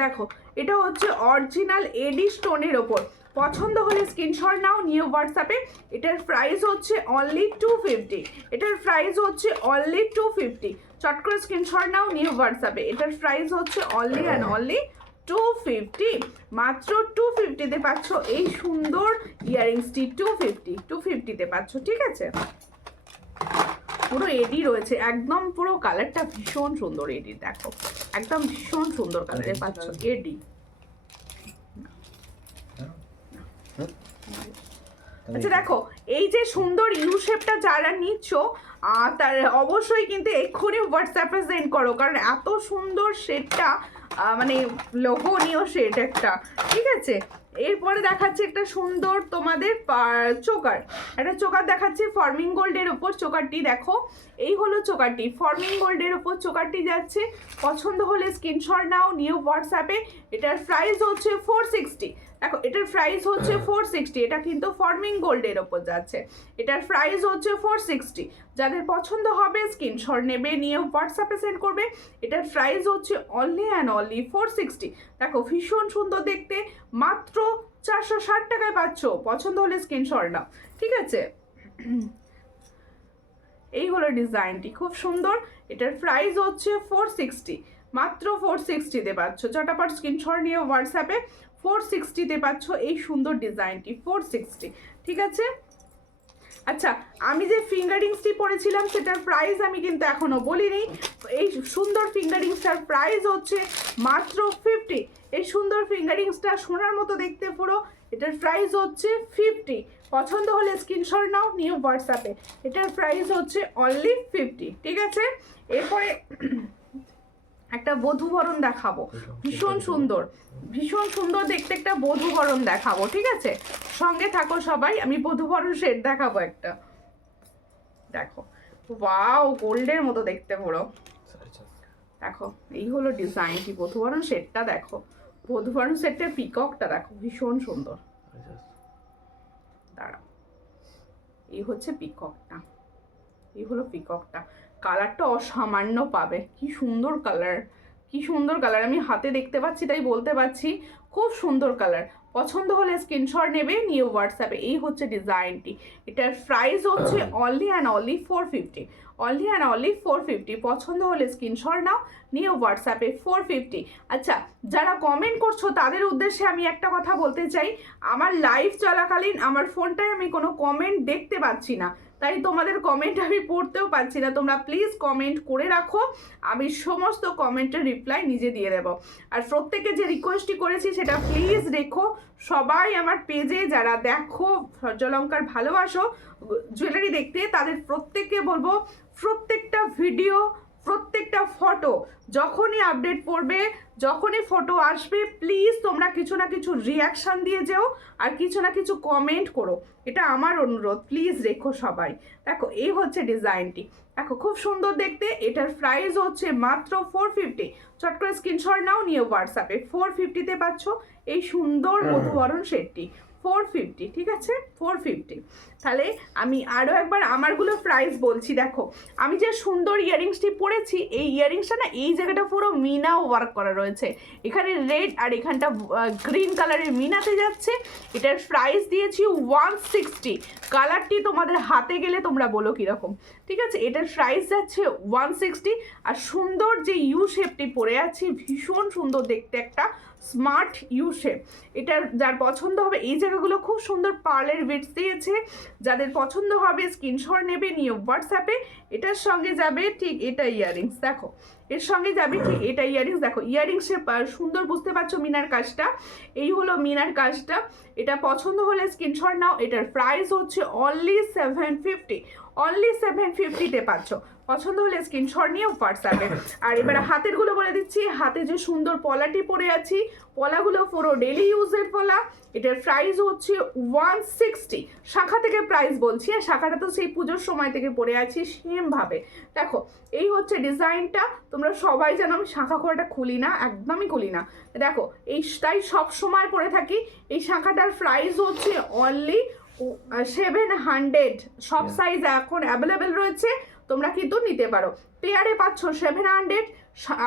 দেখো এটা হচ্ছে অরিজিনাল এডি স্টোনের ওপর, পছন্দ হলে স্ক্রিনশট নাও, নিয়ে হোয়াটসঅ্যাপে, এটার প্রাইস হচ্ছে অনলি 250, এটার প্রাইস হচ্ছে অনলি 250। চট করে স্ক্রিনশট নাও, নিয়ে হোয়াটসঅ্যাপে, এটার প্রাইস হচ্ছে অনলি অ্যান্ড অনলি 250, মাত্র 250-তে পাচ্ছ এই সুন্দর ইয়াররিংসটি, 250-তে পাচ্ছ, ঠিক আছে। পুরো এডি রয়েছে একদম, পুরো কালারটা ভীষণ সুন্দর এডি, দেখো একদম ভীষণ সুন্দর কালারে পাচ্ছ এডি। আচ্ছা দেখো এই যে সুন্দর ইউ শেপটা যারা নিচ্ছ, তার অবশ্যই কিন্তু এক্ষুনি হোয়াটসঅ্যাপে সেন্ড করো, কারণ এত সুন্দর শেডটা, মানে লোভনীয় শেড একটা, ঠিক আছে। এরপরে দেখাচ্ছি একটা সুন্দর তোমাদের চোকার, একটা চোকার দেখাচ্ছি ফর্মিং গোল্ডের ওপর। চোকারটি দেখো, এই হলো চোকারটি, ফর্মিং গোল্ডের ওপর চোকারটি যাচ্ছে, পছন্দ হলে স্ক্রিনশট নাও, নিয়ে হোয়াটসঅ্যাপে, এটার প্রাইস হচ্ছে 460। দেখো এটার প্রাইস হচ্ছে 460, এটা কিন্তু ফর্মিং গোল্ডের ওপর যাচ্ছে, এটার প্রাইস হচ্ছে 460। যাদের পছন্দ হবে স্ক্রিনশট নেবে, নিয়ে হোয়াটসঅ্যাপে সেন্ড করবে, এটার প্রাইস হচ্ছে অনলি অ্যান্ড অনলি 460। দেখো ভীষণ সুন্দর দেখতে, মাত্র 460 টাকায় পাচ্ছ, পছন্দ হলে স্ক্রিনশট নাও, ঠিক আছে। এই হলো ডিজাইনটি, খুব সুন্দর, এটার প্রাইস হচ্ছে 460, মাত্র 460-তে পাচ্ছ, চটাপট স্ক্রিনশট নিয়ে হোয়াটসঅ্যাপে, 460-তে পাচ্ছ এই সুন্দর ডিজাইনটি, 460, ঠিক আছে। আচ্ছা আমি যে ফিঙ্গারিংসটি পরেছিলাম সেটার প্রাইস আমি কিন্তু এখনো বলিনি। এই সুন্দর ফিঙ্গারিংসটার প্রাইস হচ্ছে মাত্র 50। এই সুন্দর ফিঙ্গারিংসটা সোনার মতো দেখতে পুরো, এটার প্রাইস হচ্ছে 50। পছন্দ হলে স্ক্রিনশট নাও, নিয়ে হোয়াটসঅ্যাপে, এটার প্রাইস হচ্ছে অনলি 50, ঠিক আছে। এরপরে একটা বধূবরণ দেখাবো, ভীষণ সুন্দর, ভীষণ সুন্দর দেখতে একটা বধূবরণ দেখাবো, ঠিক আছে। সঙ্গে থাকো সবাই, আমি বধূবরণ সেট দেখাবো একটা, দেখো ওয়াও গোল্ডের মতো দেখতে পুরো, দেখো এই হলো ডিজাইনটি, বধূবরণ সেটটা দেখো, বধূবরণ সেটের পিককটা দেখো ভীষণ সুন্দর, দাঁড়াও এই হচ্ছে পিককটা, এই হলো পিককটা, কালারটা অসামান্য পাবে, কি সুন্দর কালার, কি সুন্দর কালার, আমি হাতে দেখতে পাচ্ছি তাই বলতে পারছি, খুব সুন্দর কালার। পছন্দ হলে স্ক্রিনশট নেবে, নিয়ে হোয়াটসঅ্যাপে। এই হচ্ছে ডিজাইনটি, এটার প্রাইস হচ্ছে only and only 450, only and only 450। পছন্দ হলে স্ক্রিনশট নাও, নিয়ে হোয়াটসঅ্যাপে 450। আচ্ছা, যারা কমেন্ট করছো তাদের উদ্দেশ্যে আমি একটা কথা বলতে চাই, আমার লাইভ চলাকালীন আমার ফোনটায় আমি কোনো কমেন্ট দেখতে পাচ্ছি না, তাই তোমাদের কমেন্ট আমি পড়তেও পাচ্ছি না। তোমরা প্লিজ কমেন্ট করে রাখো, আমি সমস্ত কমেন্টের রিপ্লাই নিজে দিয়ে দেবো। আর প্রত্যেকে যে রিকোয়েস্টটি করেছি সেটা প্লিজ রেখো, সবাই আমার পেজে যারা দেখো সূর্যালঙ্কার ভালোবাসো জুয়েলারি দেখতে, তাদের প্রত্যেককে বলবো প্রত্যেকটা ভিডিও, প্রত্যেকটা ফটো যখনই আপডেট পড়বে, যখনই ফটো আসবে, প্লিজ তোমরা কিছু না কিছু রিয়াকশান দিয়ে যেও আর কিছু না কিছু কমেন্ট করো, এটা আমার অনুরোধ, প্লিজ রেখো সবাই। দেখো এই হচ্ছে ডিজাইনটি, দেখো খুব সুন্দর দেখতে। এটার প্রাইস হচ্ছে মাত্র 450। চট করে স্ক্রিনশট নাও, নিয়ে হোয়াটসঅ্যাপে 450-তে পাচ্ছ এই সুন্দর মধুবরণ সেটটি, 450, ঠিক আছে 450। তাহলে আমি আরও একবার আমারগুলো প্রাইস বলছি। দেখো আমি যে সুন্দর ইয়াররিংসটি পরেছি, এই ইয়াররিংসটা না এই জায়গাটা পুরো মিনা ওয়ার্ক করা রয়েছে, এখানে রেড আর এখানটা গ্রিন কালারের মিনাতে যাচ্ছে। এটার প্রাইস দিয়েছি 160। কালারটি তোমাদের হাতে গেলে তোমরা বলো কীরকম, ঠিক আছে। এটার প্রাইস যাচ্ছে 160। আর সুন্দর যে ইউ শেপটি পরে আছি, ভীষণ সুন্দর দেখতে, একটা স্মার্ট ইউ শেপ। এটার যার পছন্দ হবে, এই জায়গাগুলো খুব সুন্দর পার্লের বিটস দিয়েছে, যাদের পছন্দ হবে স্ক্রিনশট নেবে, নিয়ে হোয়াটসঅ্যাপে। এটার সঙ্গে যাবে ঠিক এটা ইয়াররিংস, দেখো এর সঙ্গে যাবে ঠিক এটা ইয়াররিংস। দেখো ইয়াররিংসে সুন্দর বুঝতে পারছো মিনার কাজটা, এই হলো মিনার কাজটা। এটা পছন্দ হলে স্ক্রিনশট নাও, এটার প্রাইস হচ্ছে অনলি 750, অনলি 750-তে পাচ্ছ। পছন্দ হলে স্ক্রিনশট নিয়ে হোয়াটসঅ্যাপে। আর এবার হাতেরগুলো বলে দিচ্ছি, হাতে যে সুন্দর পলাটি পরে আছি, পলাগুলো পুরো ডেলি ইউজের পলা। এটার প্রাইস হচ্ছে 160। শাখা থেকে প্রাইস বলছি, আর শাখাটা তো সেই পুজোর সময় থেকে পরে আছি সেমভাবে। দেখো এই হচ্ছে ডিজাইনটা, তোমরা সবাই জানো আমি শাখা খোলাটা খুলি না, একদমই খুলি না। দেখো এই তাই সব সময় পরে থাকি। এই শাখাটার প্রাইস হচ্ছে অনলি 700। সব সাইজ এখন অ্যাভেলেবেল রয়েছে, তোমরা কিন্তু নিতে পারো। পেয়ারে পাচ্ছ 700,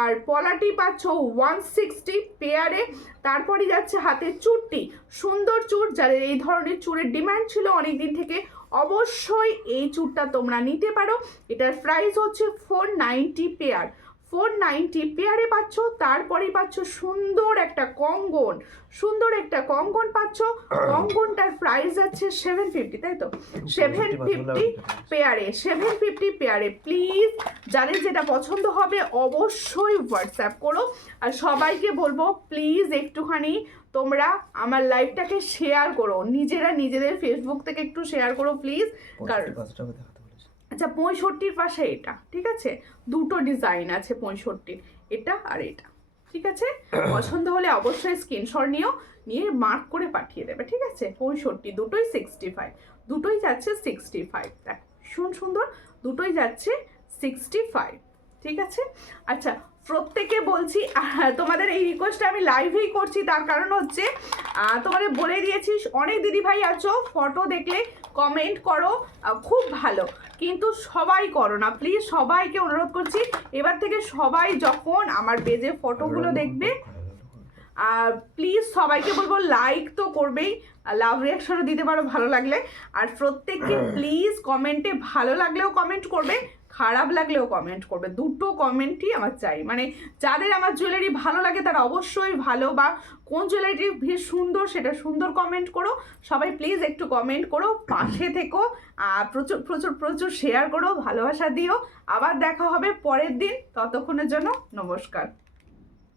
আর পলাটি পাচ্ছ 160 পেয়ারে। তারপরে যাচ্ছে হাতের চুড়টি, সুন্দর চুড়, যাদের এই ধরনের চুড়ের ডিমান্ড ছিল অনেক দিন থেকে, অবশ্যই এই চুড়টা তোমরা নিতে পারো। এটার প্রাইস হচ্ছে 490 পেয়ার, 490 পেয়ারে পাচ্ছ। তারপরেই পাচ্ছ সুন্দর একটা কঙ্গন, সুন্দর একটা কঙ্গন পাচ্ছ। কঙ্গনটার প্রাইস যাচ্ছে 750, তাই তো 750 পেয়ারে, 750 পেয়ারে। প্লিজ যাদের যেটা পছন্দ হবে অবশ্যই হোয়াটসঅ্যাপ করো। আর সবাইকে বলবো প্লিজ একটুখানি তোমরা আমার লাইভটাকে শেয়ার করো, নিজেরা নিজেদের ফেসবুক থেকে একটু শেয়ার করো প্লিজ। কারণ আচ্ছা 65-র পাশে এটা, ঠিক আছে, দুটো ডিজাইন আছে 65-র, এটা আর এটা, ঠিক আছে। পছন্দ হলে অবশ্যই স্ক্রিনশট নিয়ে মার্ক করে পাঠিয়ে দেবে, ঠিক আছে। 65 দুটোই 65, দুটোই যাচ্ছে 65। দেখ ভীষণ সুন্দর, দুটোই যাচ্ছে 65, ঠিক আছে। আচ্ছা প্রত্যেকে বলছি, তোমাদের এই রিকোয়েস্টটা আমি লাইভেই করছি, তার কারণ হচ্ছে তোমাদের বলে দিয়েছি অনেক দিদিভাই আছো ফটো দেখলে কমেন্ট করো, খুব ভালো, কিন্তু সবাই করো না, প্লিজ সবাইকে অনুরোধ করছি এবার থেকে সবাই যখন আমার পেজে ফটোগুলো দেখবে প্লিজ সবাইকে বলবো লাইক তো করবেই, লাভ রিয়াকশনও দিতে পারো ভালো লাগলে। আর প্রত্যেককে প্লিজ কমেন্টে ভালো লাগলেও কমেন্ট করবে, খারাপ লাগলেও কমেন্ট করবে, দুটো কমেন্টই আমার চাই। মানে যাদের আমার জুয়েলারি ভালো লাগে তারা অবশ্যই ভালো, বা কোন জুয়েলারিটি বেশ সুন্দর সেটা সুন্দর কমেন্ট করো। সবাই প্লিজ একটু কমেন্ট করো, পাশে থেকো, প্রচুর প্রচুর প্রচুর শেয়ার করো, ভালোবাসা দিও। আবার দেখা হবে পরের দিন, ততক্ষণের জন্য নমস্কার।